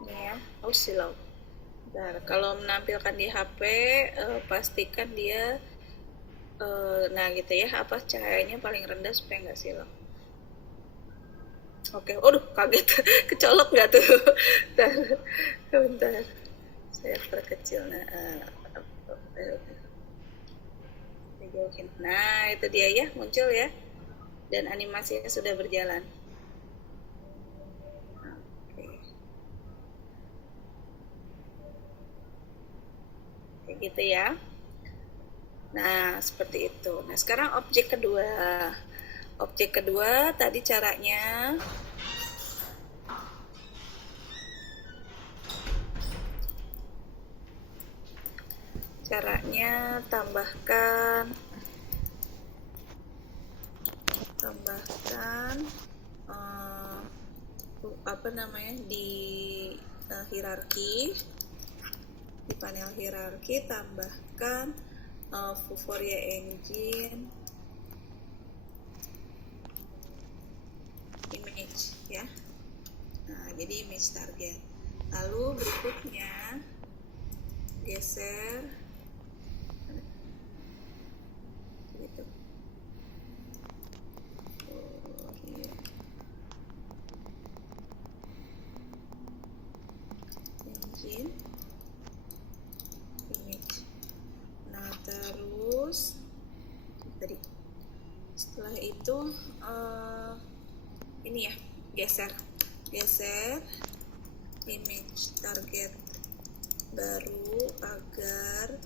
Ini ya, silau. Bentar, kalau menampilkan di HP, pastikan dia, gitu ya, cahayanya paling rendah supaya nggak silau. Oke, kaget, kecolok nggak tuh? Bentar, saya perkecil. Nah, itu dia ya, muncul ya, dan animasinya sudah berjalan. Gitu ya. Nah, seperti itu. Nah, sekarang objek kedua. Objek kedua tadi caranya tambahkan di hierarki. Di panel hierarki tambahkan Vuforia Engine image ya. Nah, jadi image target. Lalu berikutnya geser gitu. Engine image. Nah, terus tadi setelah itu ini ya, geser image target baru agar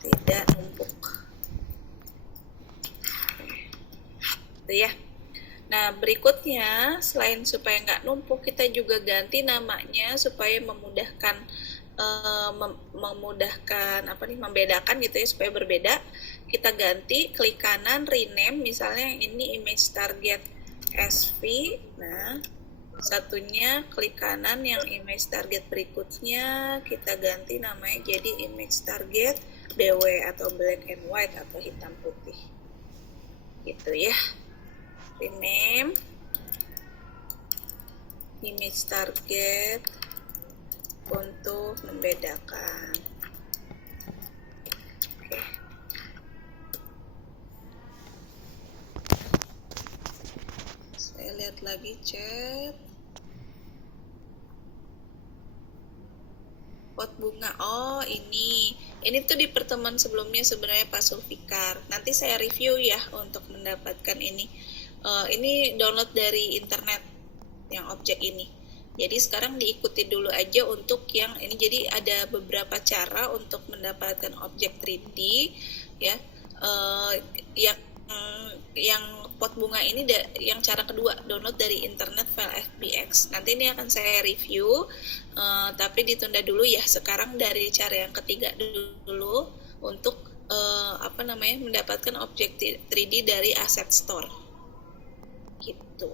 tidak numpuk. Itu ya. Nah, berikutnya selain supaya nggak numpuk, kita juga ganti namanya supaya memudahkan membedakan gitu ya, supaya berbeda. Kita ganti, klik kanan, rename, misalnya ini image target SV. Nah, satunya klik kanan, yang image target berikutnya kita ganti namanya jadi image target BW atau black and white atau hitam putih. Gitu ya. Rename image target untuk membedakan. Oke. Saya lihat lagi chat. Pot bunga, oh ini tuh di pertemuan sebelumnya sebenarnya Pak Sulfikar. Nanti saya review ya untuk mendapatkan ini. Ini download dari internet yang objek ini. Jadi sekarang diikuti dulu aja untuk yang ini. Jadi ada beberapa cara untuk mendapatkan objek 3D ya. Yang pot bunga ini yang cara kedua, download dari internet file FBX. Nanti ini akan saya review, tapi ditunda dulu ya. Sekarang dari cara yang ketiga dulu untuk mendapatkan objek 3D dari Asset Store gitu.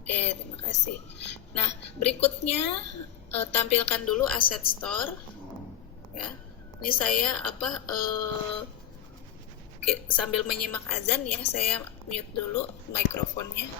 Oke, terima kasih. Nah, berikutnya tampilkan dulu Asset Store ya. Ini saya sambil menyimak azan ya, saya mute dulu mikrofonnya.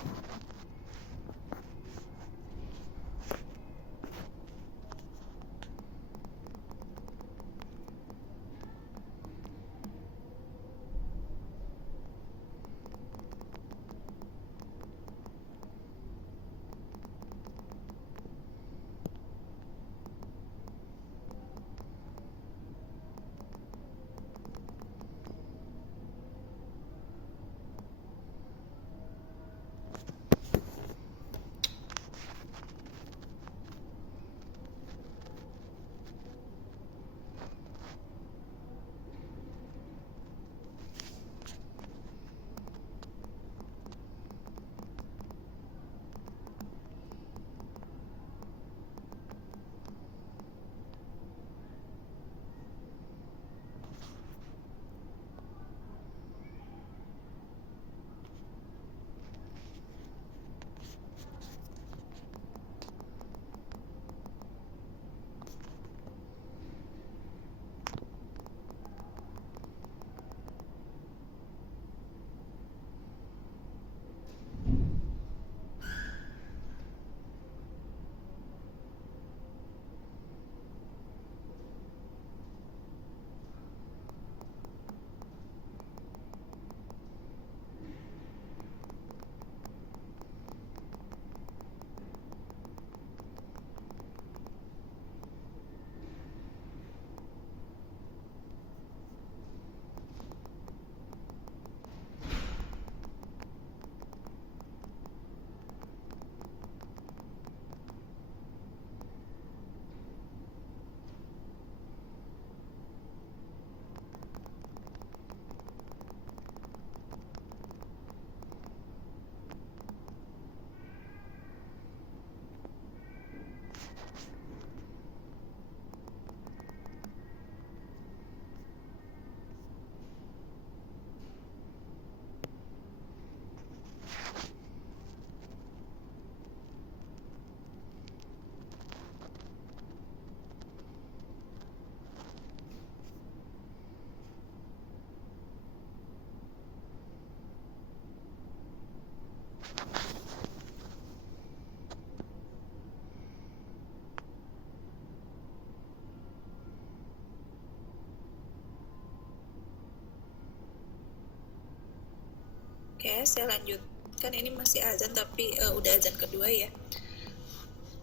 Oke, saya lanjutkan. Ini masih azan tapi udah azan kedua ya.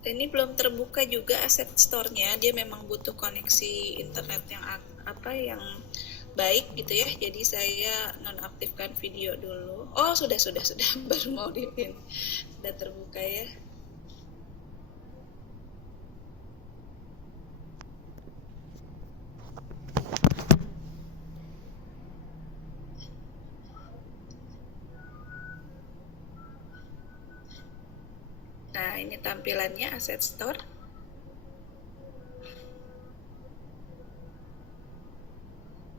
Ini belum terbuka juga Asset Store-nya. Dia memang butuh koneksi internet yang yang baik gitu ya. Jadi saya nonaktifkan video dulu. Oh, sudah baru mau dipin. Sudah terbuka ya. Nah, ini tampilannya Asset Store.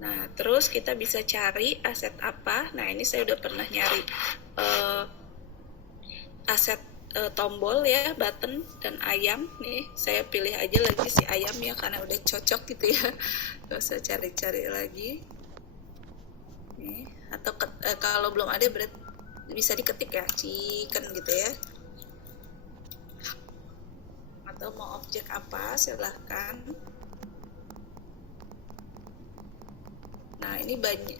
Nah, terus kita bisa cari aset apa. Nah, ini saya udah pernah nyari aset tombol ya, button dan ayam. Nih, saya pilih aja lagi si ayam ya, karena udah cocok gitu ya. Gak usah cari-cari lagi. Nih, atau kalau belum ada berarti bisa diketik ya, chicken gitu ya. atau mau objek apa silahkan. Nah ini banyak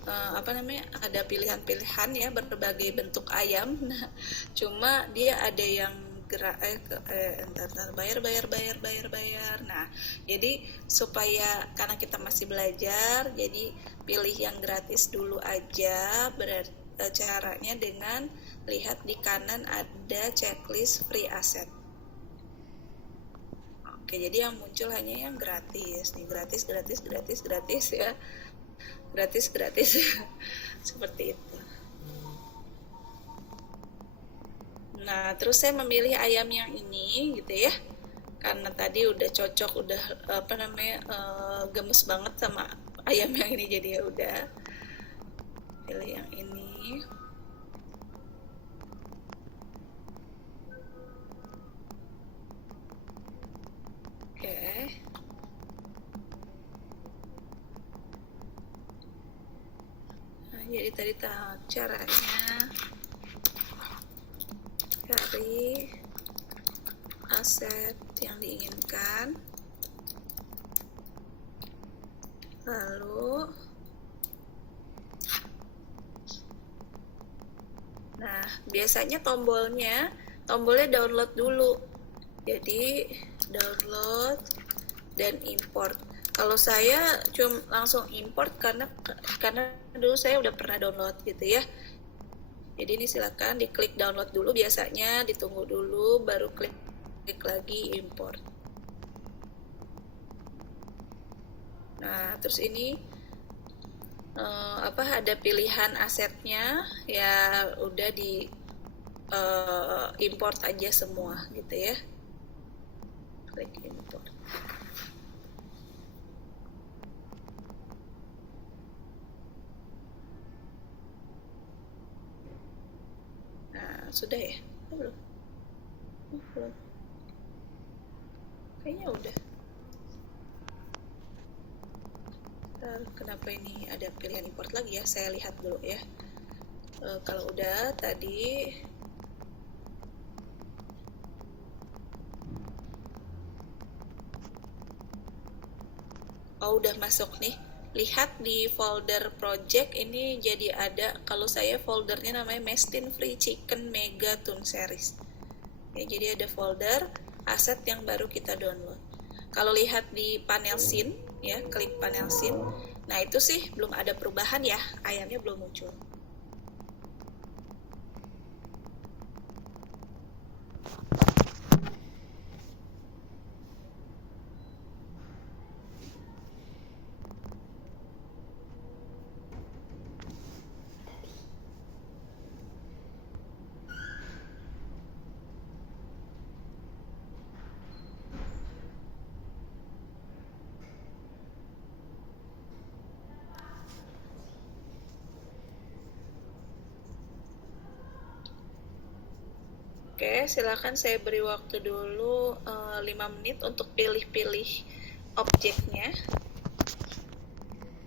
ada pilihan-pilihan ya, berbagai bentuk ayam. Nah cuma dia ada yang bayar. Nah jadi supaya karena kita masih belajar, jadi pilih yang gratis dulu aja. Caranya dengan lihat di kanan ada checklist free asset. Oke, jadi yang muncul hanya yang gratis nih, gratis ya, gratis seperti itu. Nah terus saya memilih ayam yang ini gitu ya, karena tadi udah cocok, udah gemes banget sama ayam yang ini, jadi ya udah pilih yang ini. Oke. Nah, jadi tadi caranya cari aset yang diinginkan, lalu nah biasanya tombolnya download dulu, jadi download dan import. Kalau saya cuma langsung import karena dulu saya udah pernah download gitu ya. Jadi ini silakan diklik download dulu, biasanya ditunggu dulu baru klik lagi import. Nah terus ini ada pilihan asetnya ya, udah di import aja semua gitu ya, klik import. Nah sudah ya, belum? Belum, kayaknya udah. Kenapa ini ada pilihan import lagi ya, saya lihat dulu ya. Kalau udah tadi udah masuk nih, lihat di folder project ini jadi ada, kalau saya foldernya namanya Mestin Free Chicken Mega Tune Series ya, jadi ada folder aset yang baru kita download. Kalau lihat di panel scene ya, klik panel scene, nah itu sih belum ada perubahan ya, ayamnya belum muncul. Oke, silakan saya beri waktu dulu 5 menit untuk pilih-pilih objeknya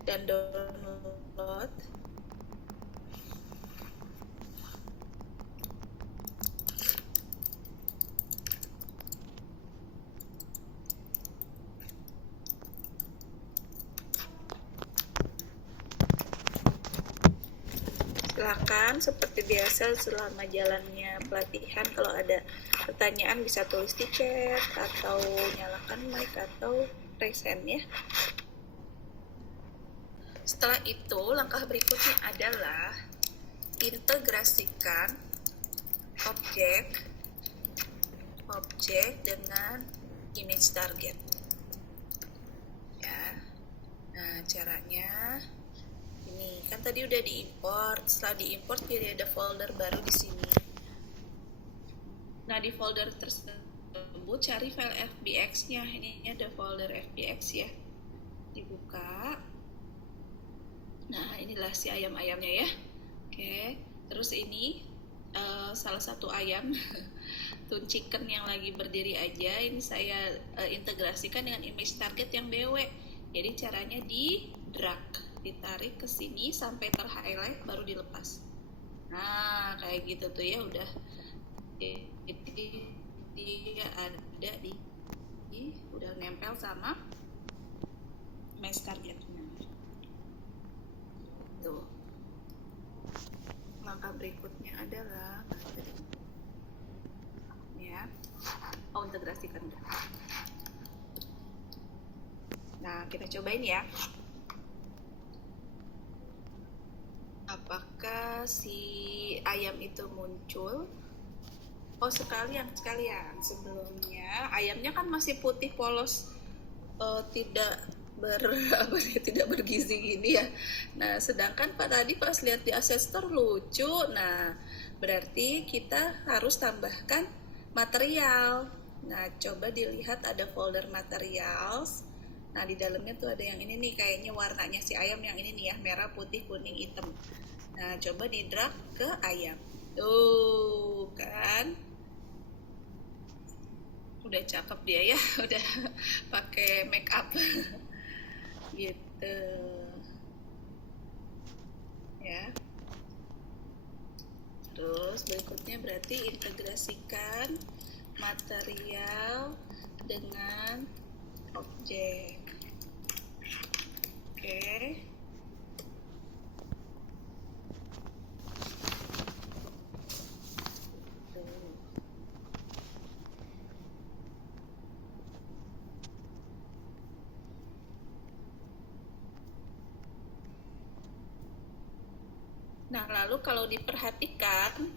dan download. Silakan seperti biasa selama jalannya pelatihan, kalau ada pertanyaan bisa tulis di chat atau nyalakan mic atau present ya. Setelah itu langkah berikutnya adalah integrasikan objek dengan image target ya. Nah caranya ini kan tadi udah diimport, setelah diimport jadi ada folder baru di sini. Nah di folder tersebut cari file FBX-nya, ini ada folder FBX ya, dibuka. Nah inilah si ayam-ayamnya ya. Oke, terus ini salah satu ayam tune chicken yang lagi berdiri aja, ini saya integrasikan dengan image target yang BW. Jadi caranya di drag, ditarik ke sini sampai terhighlight baru dilepas. Nah kayak gitu tuh ya, udah jadi dia ada di udah nempel sama match targetnya. Tuh. Langkah berikutnya adalah ya, integrasikan. Nah, kita cobain ya. Apakah si ayam itu muncul? Oh, sekalian sebelumnya ayamnya kan masih putih polos, tidak tidak bergizi gini ya. Nah, sedangkan tadi pas lihat di Ancestor lucu. Nah, berarti kita harus tambahkan material. Nah, coba dilihat ada folder materials. Nah, di dalamnya tuh ada yang ini nih, kayaknya warnanya si ayam yang ini nih ya, merah, putih, kuning, hitam. Nah, coba di drag ke ayam. Tuh, kan? Udah cakep dia ya, udah pakai make up. Gitu. Ya. Terus berikutnya berarti integrasikan material dengan objek. Oke. Nah, lalu kalau diperhatikan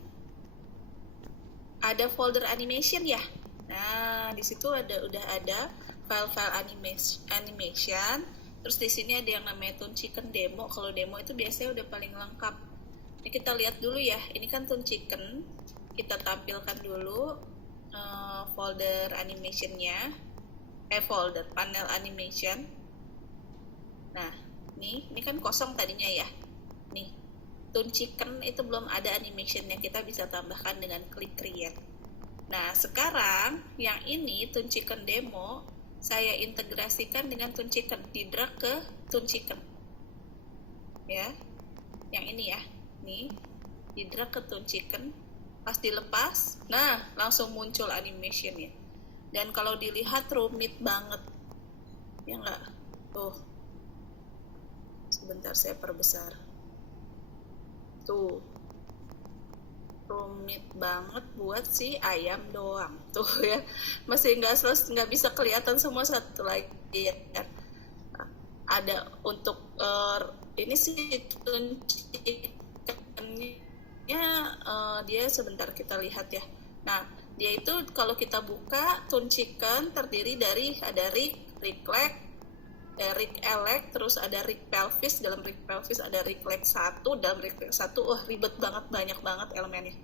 ada folder animation ya. Nah, di situ udah ada file-file animation. Terus di sini ada yang namanya Toon Chicken demo. Kalau demo itu biasanya udah paling lengkap. Ini kita lihat dulu ya. Ini kan Toon Chicken. Kita tampilkan dulu folder animationnya. Folder panel animation. Nah, ini kan kosong tadinya ya. Nih. Toon Chicken itu belum ada animationnya, kita bisa tambahkan dengan klik create. Nah, sekarang yang ini Toon Chicken demo saya integrasikan dengan Toon Chicken, di drag ke Toon Chicken ya, yang ini ya, nih di drag ke Toon Chicken, pas dilepas, nah langsung muncul animationnya. Dan kalau dilihat rumit banget ya enggak? Tuh, sebentar saya perbesar. Tuh, rumit banget buat si ayam doang tuh ya, masih nggak bisa kelihatan semua. Satu lagi ya, ada untuk ini sih ya, dia sebentar kita lihat ya. Nah, dia itu kalau kita buka Toon Chicken terdiri dari ada rig leg, rig elect, terus ada rig pelvis. Dalam rig pelvis ada rig leg 1. Dalam rig leg 1 wah ribet banget, banyak banget elemennya.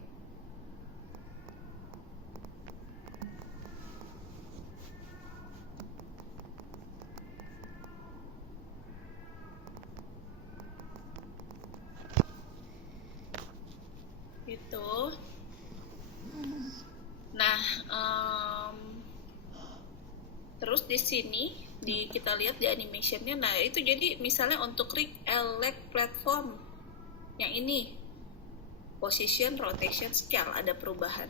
Gitu. Nah, terus di sini kita lihat di animationnya. Nah, itu jadi misalnya untuk rig elect platform yang ini position, rotation, scale ada perubahan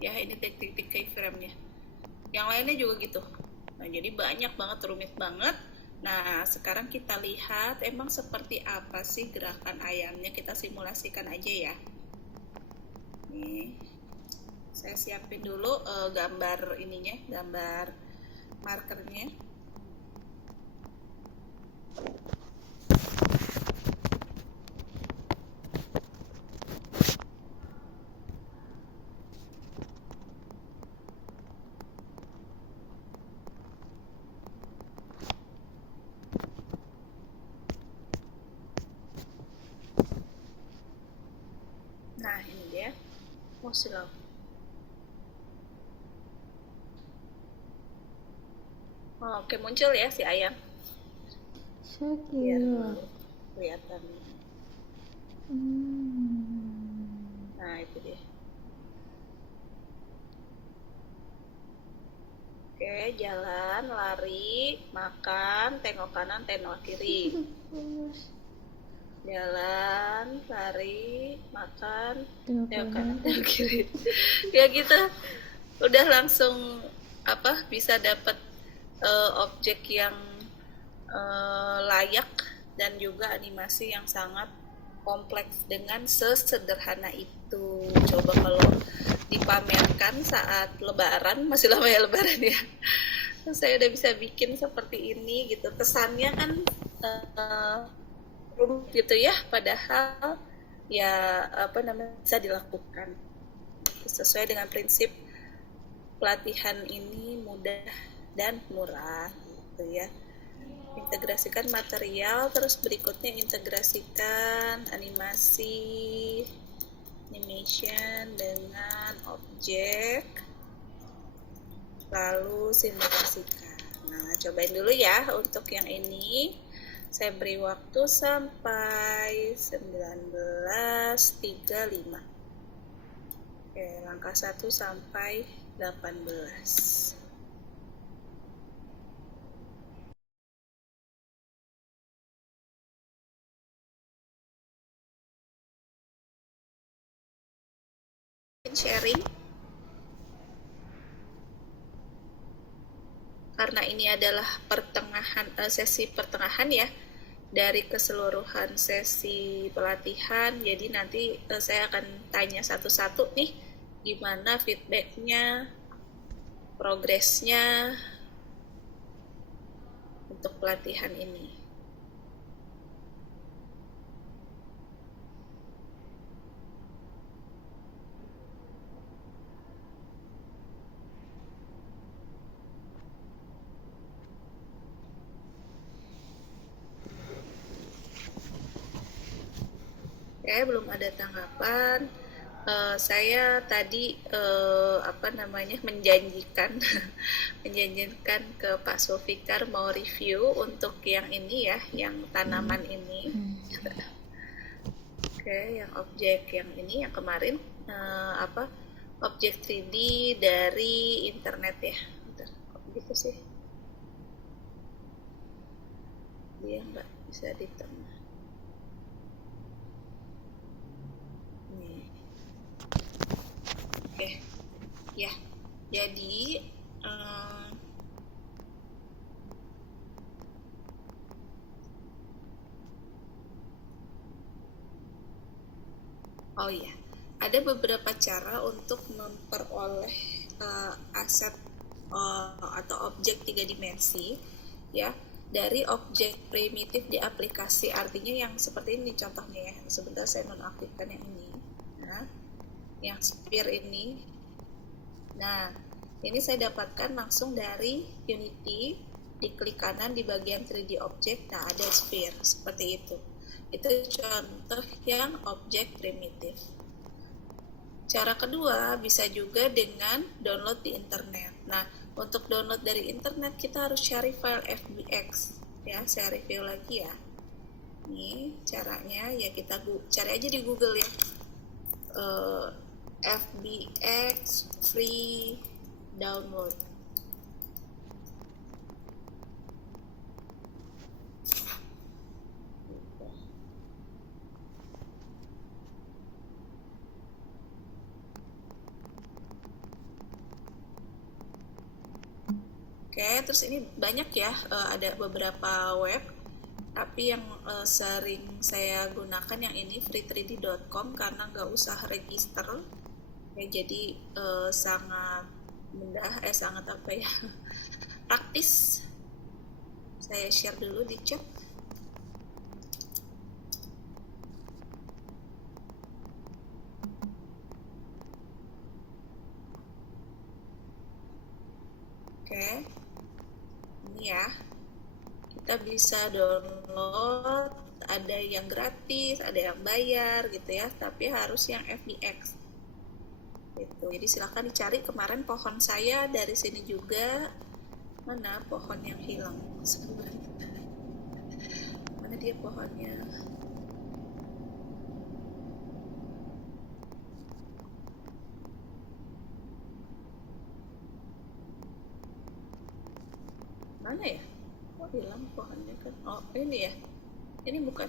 ya, ini titik-titik keyframe-nya. Yang lainnya juga gitu. Nah, jadi banyak banget, rumit banget. Nah, sekarang kita lihat emang seperti apa sih gerakan ayamnya. Kita simulasikan aja ya. Nih, saya siapin dulu gambar ininya, gambar markernya. Nah, ini dia. Slow. Oke, muncul ya si ayam. Biar kelihatan. Nah, itu dia. Oke, jalan, lari, makan, tengok kanan, tengok kiri. Jalan, lari, makan, tengok kanan, tengok kiri. Ya kita udah langsung bisa dapat objek yang layak dan juga animasi yang sangat kompleks dengan sesederhana itu. Coba kalau dipamerkan saat lebaran, masih lama ya lebaran ya, saya udah bisa bikin seperti ini gitu. Kesannya kan rumit gitu ya, padahal ya bisa dilakukan sesuai dengan prinsip pelatihan ini mudah dan murah gitu ya. Integrasikan material, terus berikutnya integrasikan animation dengan objek, lalu simulasikan. Nah, cobain dulu ya untuk yang ini. Saya beri waktu sampai 19.35. Oke, langkah 1 sampai 18. Sharing karena ini adalah sesi pertengahan ya dari keseluruhan sesi pelatihan, jadi nanti saya akan tanya satu-satu nih gimana feedbacknya, progresnya untuk pelatihan ini. Belum ada tanggapan. Saya tadi menjanjikan menjanjikan ke Pak Sulfikar mau review untuk yang ini ya, yang tanaman ini. Oke, yang objek yang ini yang kemarin objek 3D dari internet ya. Bentar, kok gitu sih? Dia nggak bisa diterima. Oke, ya, jadi oh iya, ada beberapa cara untuk memperoleh aset atau objek 3 dimensi ya dari objek primitif di aplikasi. Artinya yang seperti ini contohnya ya. Sebentar saya nonaktifkan yang ini. Nah, yang sphere ini. Nah, ini saya dapatkan langsung dari Unity. Diklik kanan di bagian 3D object, nah ada sphere seperti itu. Itu contoh yang objek primitif. Cara kedua bisa juga dengan download di internet. Nah, untuk download dari internet kita harus cari file FBX ya. Saya review lagi ya. Ini caranya ya, kita cari aja di Google ya. FBX free download. Oke, terus ini banyak ya, ada beberapa web, tapi yang sering saya gunakan yang ini free3d.com karena nggak usah register ya, jadi sangat mudah, sangat praktis. Saya share dulu di chat. Oke, ini ya, kita bisa download, ada yang gratis, ada yang bayar gitu ya, tapi harus yang FBX gitu. Jadi silahkan dicari. Kemarin pohon saya dari sini juga. Mana pohon yang hilang sebenarnya? Mana dia pohonnya? Mana ya? Oh, hilang pohonnya kan. Oh, ini ya. Ini bukan.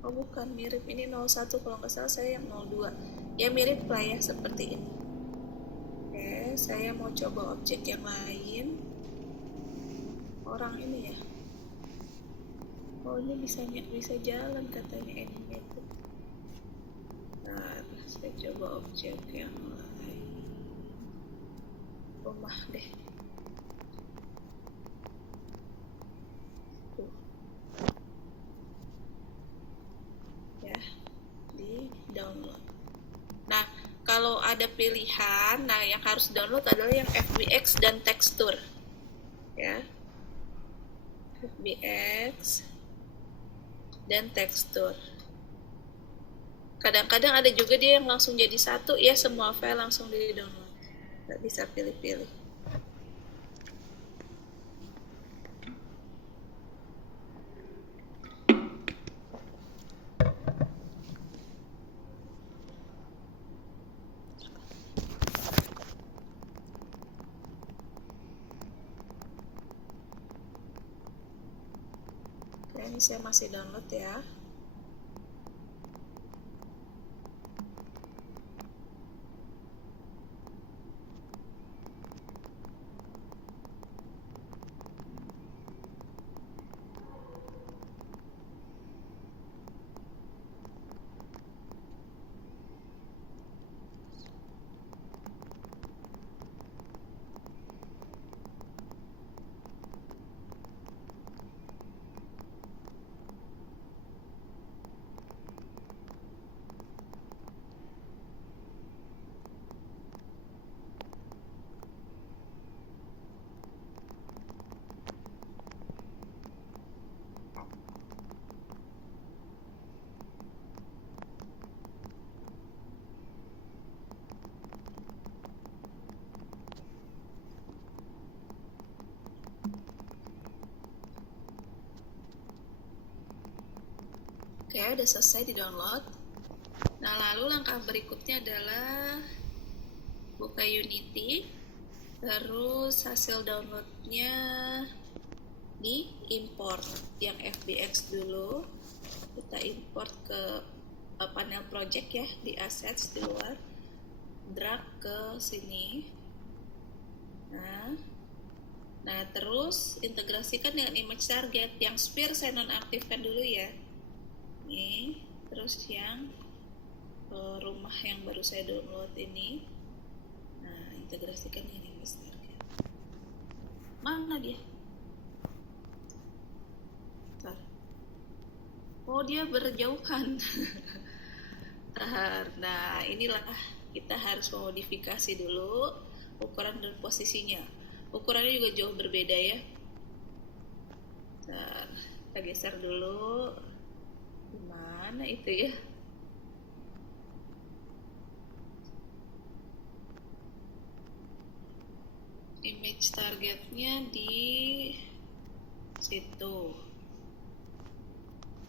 Oh, bukan, mirip. Ini 01 kalau nggak salah, saya yang 02. Ya mirip lah ya, seperti ini. Oke, saya mau coba objek yang lain. orang ini ya. Oh ini bisa jalan katanya animated. Nah, saya coba objek yang lain. Rumah deh. Tuh. Ya, di download. Nah, kalau ada pilihan, nah yang harus download adalah yang FBX dan tekstur. Ya. FBX dan tekstur. Kadang-kadang ada juga dia yang langsung jadi satu, ya semua file langsung di download, nggak bisa pilih-pilih. Oke, ini saya masih download ya. Oke, udah selesai di download. Nah, lalu langkah berikutnya adalah buka Unity, terus hasil downloadnya di import yang FBX dulu. Kita import ke panel project ya, di assets di luar, drag ke sini. Nah, terus integrasikan dengan image target. Yang sphere saya nonaktifkan dulu ya. Nih, terus yang rumah yang baru saya download ini, nah integrasikan dengan image target. Mana dia? Bentar. Oh dia berjauhan. Nah inilah kita harus memodifikasi dulu ukuran dan posisinya. Ukurannya juga jauh berbeda ya. Nah, kita geser dulu. Mana itu ya? Image targetnya di situ.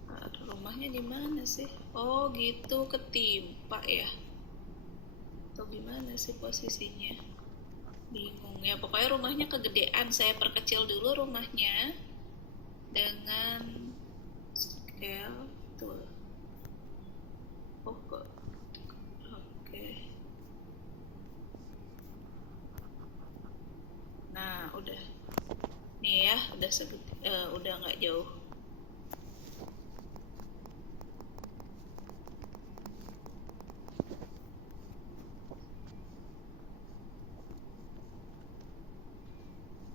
Nah, rumahnya di mana sih? Oh gitu, ketimpa ya? Atau gimana sih posisinya? Bingung ya. Pokoknya rumahnya kegedean. Saya perkecil dulu rumahnya dengan scale tuh. Oh kok. Oke. Nah udah. Nih ya, udah nggak jauh.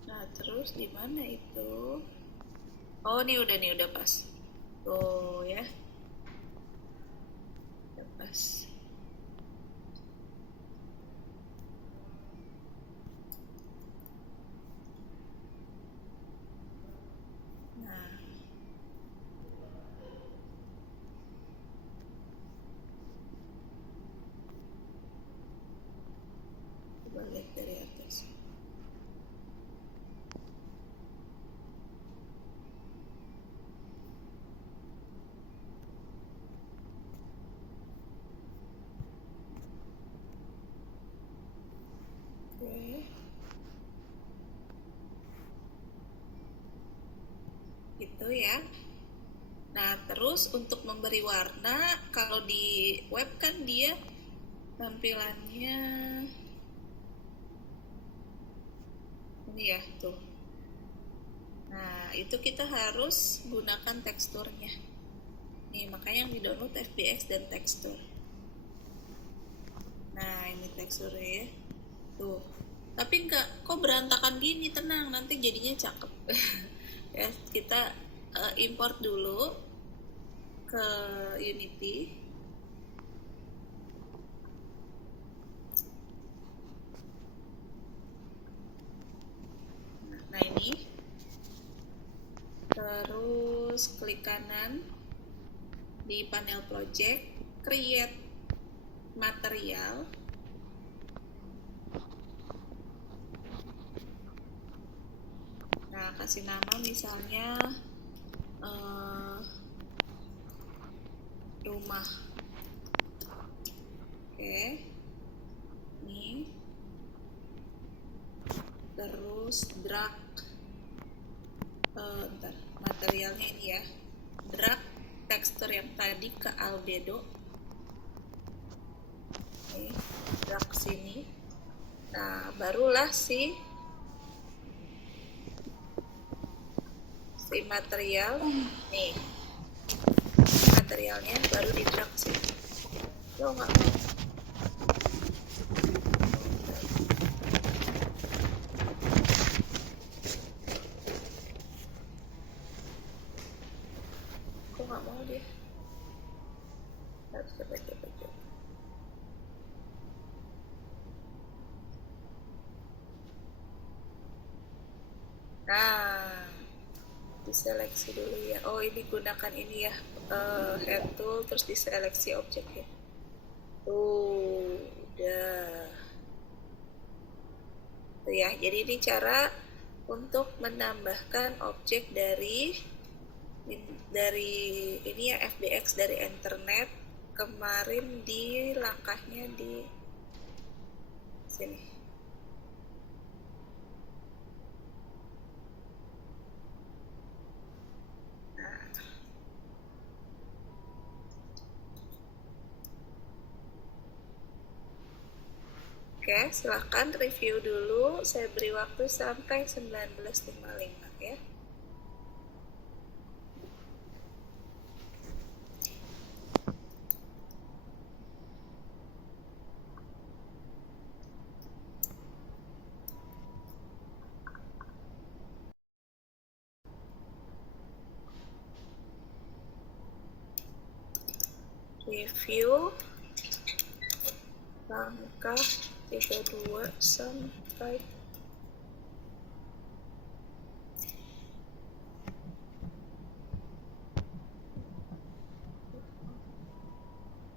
Nah terus di mana itu? Oh nih udah pas. Tuh ya. Udah pas. Nah. Coba lihat dari atas. Gitu ya. Nah, terus untuk memberi warna, kalau di web kan dia tampilannya ini ya, tuh. Nah, itu kita harus gunakan teksturnya. Nih, makanya yang di-download FBX dan tekstur. Nah, ini teksturnya ya. Tuh. Tapi kok berantakan gini, tenang, nanti jadinya cakep. Ya, kita import dulu ke Unity. Nah, ini. Terus klik kanan di panel project, create material. Nah, kasih nama misalnya rumah. Oke. Nih. Terus drag materialnya ini ya. Drag tekstur yang tadi ke albedo. Oke, drag sini. Nah, barulah si material nih, materialnya baru di drag sini. Lo nggak mau? Kok nggak mau dia? Harus coba. Nah, diseleksi dulu ya. Oh, ini gunakan ini ya, hand tool, terus diseleksi objeknya. Tuh, udah. Tuh ya, jadi ini cara untuk menambahkan objek dari ini ya, FBX dari internet. Kemarin di langkahnya di sini. Oke, silahkan review dulu. Saya beri waktu sampai 19.55 ya. Review langkah 32 sampai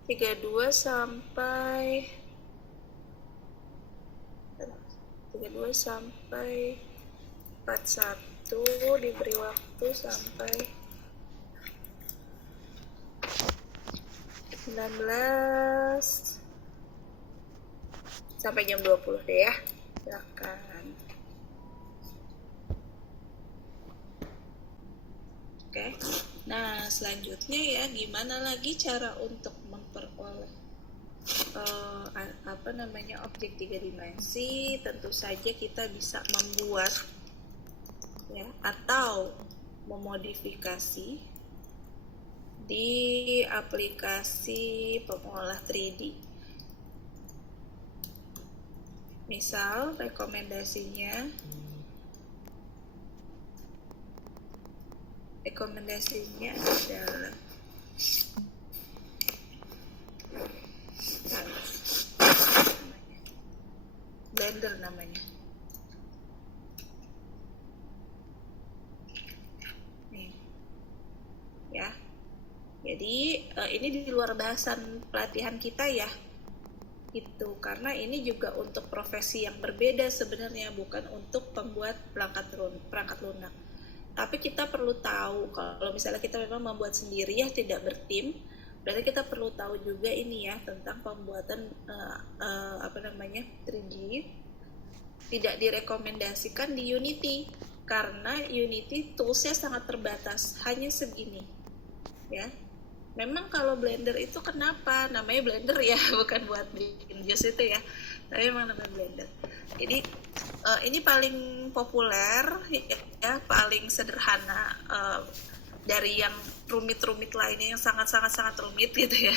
32 sampai 41, diberi waktu sampai 19 sampai jam 20 deh ya. Silakan. Oke. Nah, selanjutnya ya, gimana lagi cara untuk memperoleh objek 3 dimensi? Tentu saja kita bisa membuat ya atau memodifikasi di aplikasi pengolah 3D. Misal rekomendasinya adalah Blender namanya. Nih. Ya. Jadi ini di luar bahasan pelatihan kita ya. Itu karena ini juga untuk profesi yang berbeda sebenarnya, bukan untuk pembuat perangkat lunak. Tapi kita perlu tahu kalau misalnya kita memang membuat sendiri ya, tidak bertim, berarti kita perlu tahu juga ini ya tentang pembuatan 3D. Tidak direkomendasikan di Unity karena Unity toolsnya sangat terbatas, hanya segini ya. Memang kalau Blender itu kenapa namanya Blender ya, bukan buat bikin jus itu ya, tapi memang namanya Blender. Jadi ini paling populer ya, paling sederhana dari yang rumit-rumit lainnya yang sangat rumit gitu ya.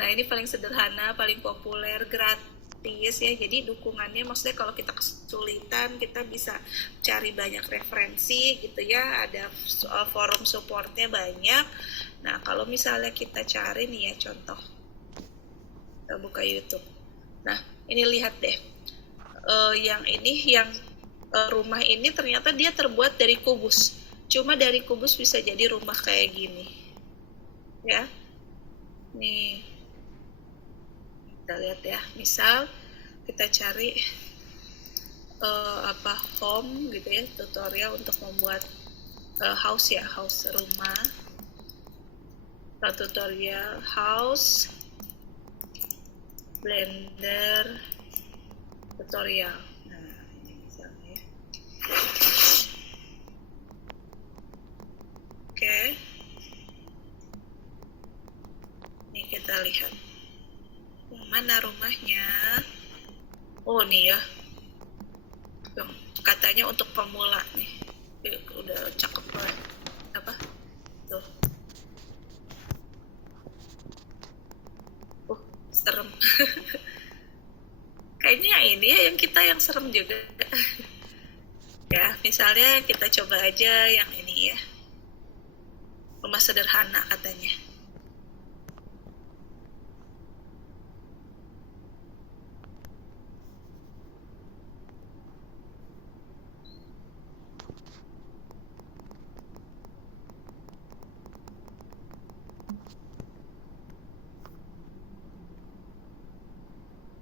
Nah ini paling sederhana, paling populer, gratis ya. Jadi dukungannya maksudnya kalau kita kesulitan kita bisa cari banyak referensi gitu ya. Ada forum supportnya banyak. Nah kalau misalnya kita cari nih ya contoh, kita buka YouTube. Nah ini lihat deh, yang ini yang rumah ini ternyata dia terbuat dari kubus. Cuma dari kubus bisa jadi rumah kayak gini ya. Nih kita lihat ya, misal kita cari home gitu ya, tutorial untuk membuat house ya, house rumah, tutorial house Blender tutorial. Nah ini misalnya ya. Oke, ini kita lihat yang mana rumahnya. Oh nih ya, yang katanya untuk pemula nih. Udah cakep banget. Apa tuh, serem. Kayaknya ini ya yang kita yang serem juga. Ya misalnya kita coba aja yang ini ya, rumah sederhana katanya.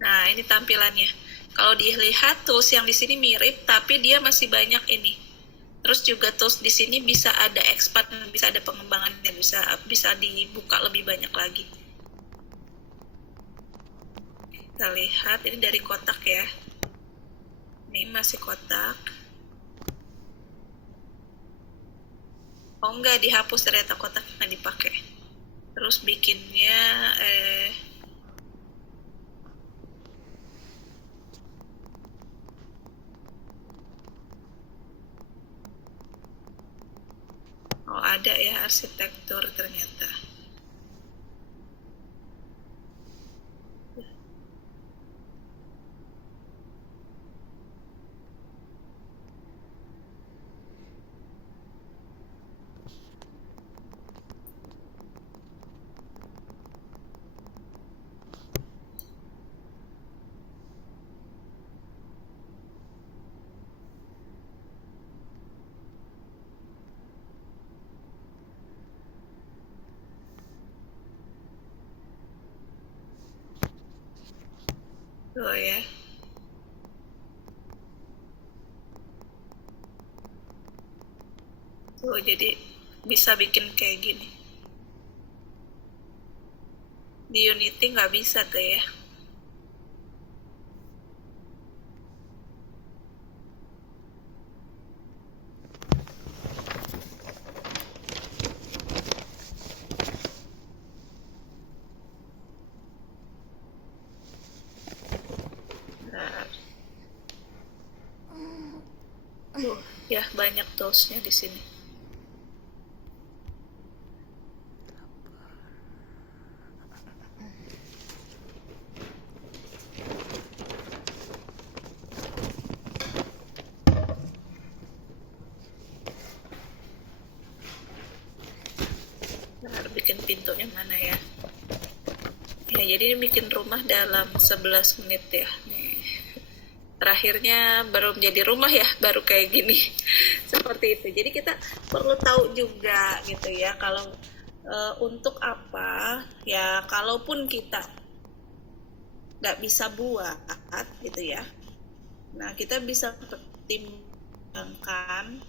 Nah ini tampilannya. Kalau dilihat tools yang di sini mirip, tapi dia masih banyak ini. Terus juga tools di sini bisa ada expand, bisa ada pengembangannya, bisa dibuka lebih banyak lagi. Kita lihat ini dari kotak ya. Ini masih kotak. Oh enggak, dihapus ternyata kotaknya nggak dipakai. Terus bikinnya oh ada ya, arsitektur ternyata. Tuh ya. Tuh jadi bisa bikin kayak gini. Di Unity nggak bisa tuh ya. Nah, tuh ya banyak toolsnya di sini. Nah, bikin pintunya mana ya? Ya, jadi ini bikin rumah dalam 11 menit ya. Nih. Terakhirnya baru menjadi rumah ya, baru kayak gini. Seperti itu. Jadi kita perlu tahu juga gitu ya, kalau untuk apa ya, kalaupun kita nggak bisa buat gitu ya. Nah, kita bisa pertimbangkan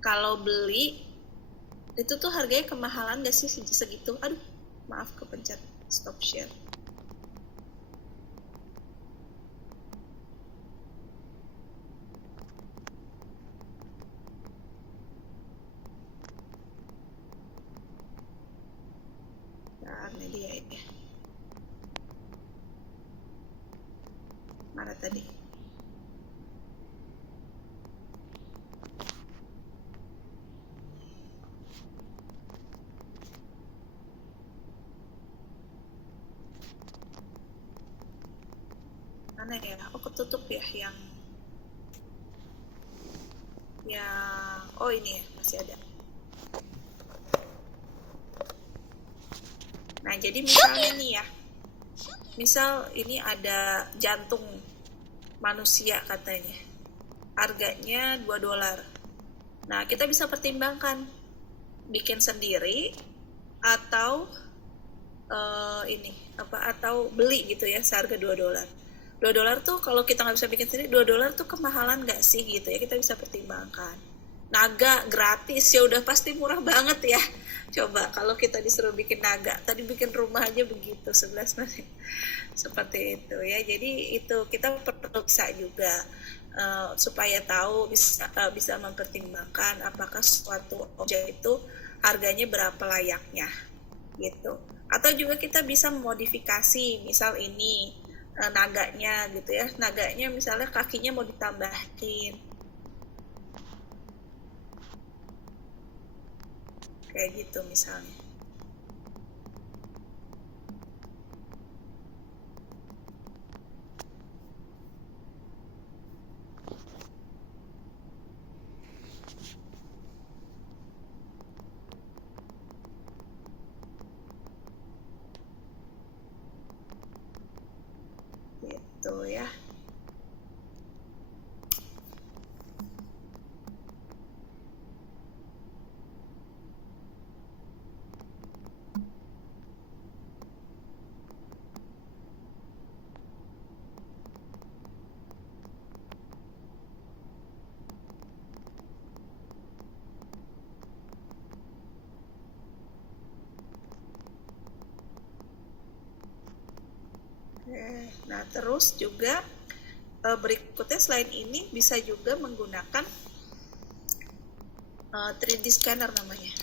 kalau beli itu tuh harganya kemahalan gak sih segitu. Aduh, maaf kepencet stop share. Nah ini dia ini. Mana tadi? Mana ya? Oh, ketutup ya yang oh ini ya, masih ada. Nah, jadi misalnya nih ya. Misal ini ada jantung manusia katanya. Harganya $2. Nah, kita bisa pertimbangkan bikin sendiri atau atau beli gitu ya, seharga $2. $2 tuh kalau kita nggak bisa bikin sendiri, $2 tuh kemahalan nggak sih gitu ya, kita bisa pertimbangkan. Naga gratis ya udah pasti murah banget ya. Coba kalau kita disuruh bikin naga, tadi bikin rumah aja begitu 11 menit. Seperti itu ya. Jadi itu kita perlu bisa juga supaya tahu bisa mempertimbangkan apakah suatu objek itu harganya berapa layaknya gitu. Atau juga kita bisa memodifikasi, misal ini naganya gitu ya, naganya misalnya kakinya mau ditambahin kayak gitu misalnya. Gitu ya. Nah, terus juga berikutnya selain ini bisa juga menggunakan 3D scanner namanya.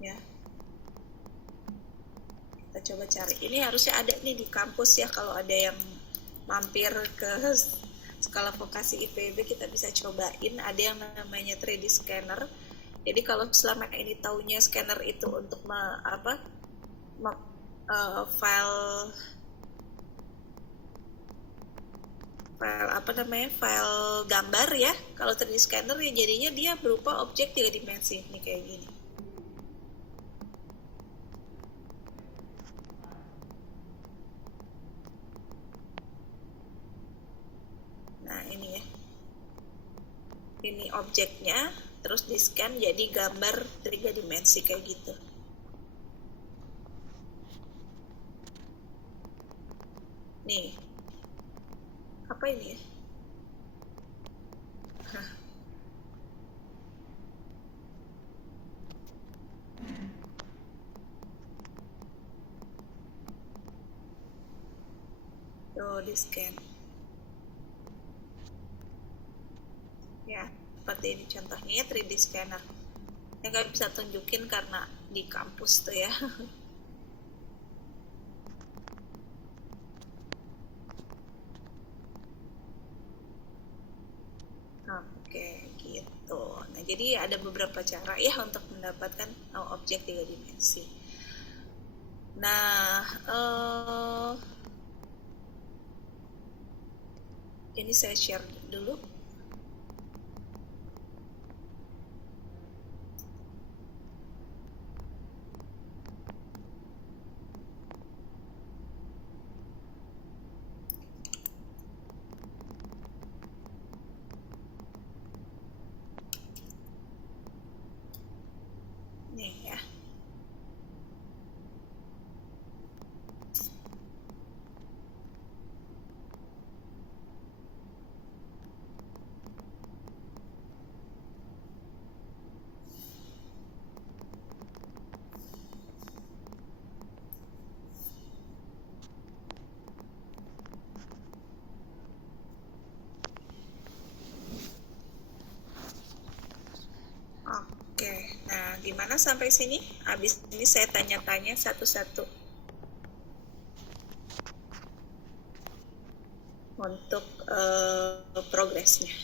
Ya. Kita coba cari. Ini harusnya ada nih di kampus ya, kalau ada yang mampir ke Skala Vokasi IPB kita bisa cobain, ada yang namanya 3D scanner. Jadi kalau selama ini taunya scanner itu untuk file gambar ya. Kalau 3D scanner ya jadinya dia berupa objek 3 dimensi nih kayak gini. Nah ini ya, ini objeknya, terus di scan jadi gambar 3 dimensi kayak gitu. Nih, apa ini ya? Tuh di scan. Ya, seperti ini contohnya ya 3D scanner. Saya nggak bisa tunjukin karena di kampus tuh ya. Oke, gitu. Nah, jadi ada beberapa cara ya untuk mendapatkan objek 3 dimensi. Nah, ini saya share dulu. Nih ya. gimana sampai sini? Habis ini saya tanya-tanya satu-satu untuk progresnya.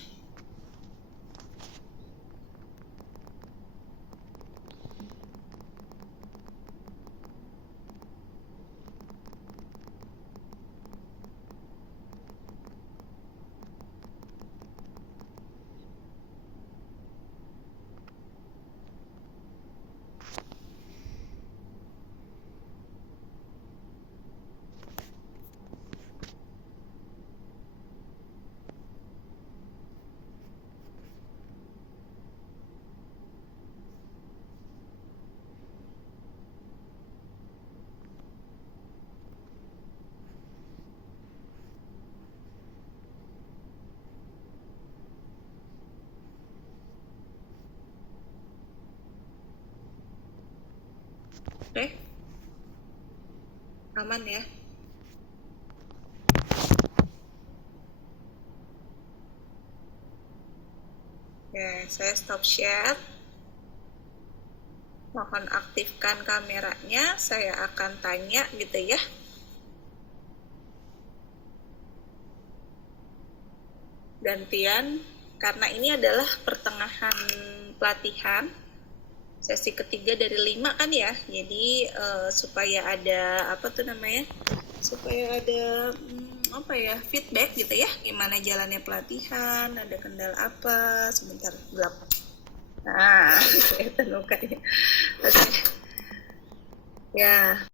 Oke, aman ya. Oke, saya stop share. Mohon aktifkan kameranya, saya akan tanya gitu ya. Gantian, karena ini adalah pertengahan pelatihan. Sesi ketiga dari 5 kan ya, jadi supaya ada supaya ada feedback gitu ya, gimana jalannya pelatihan, ada kendala apa, sebentar gelap. Nah, kelihatan mukanya. Oke. Ya.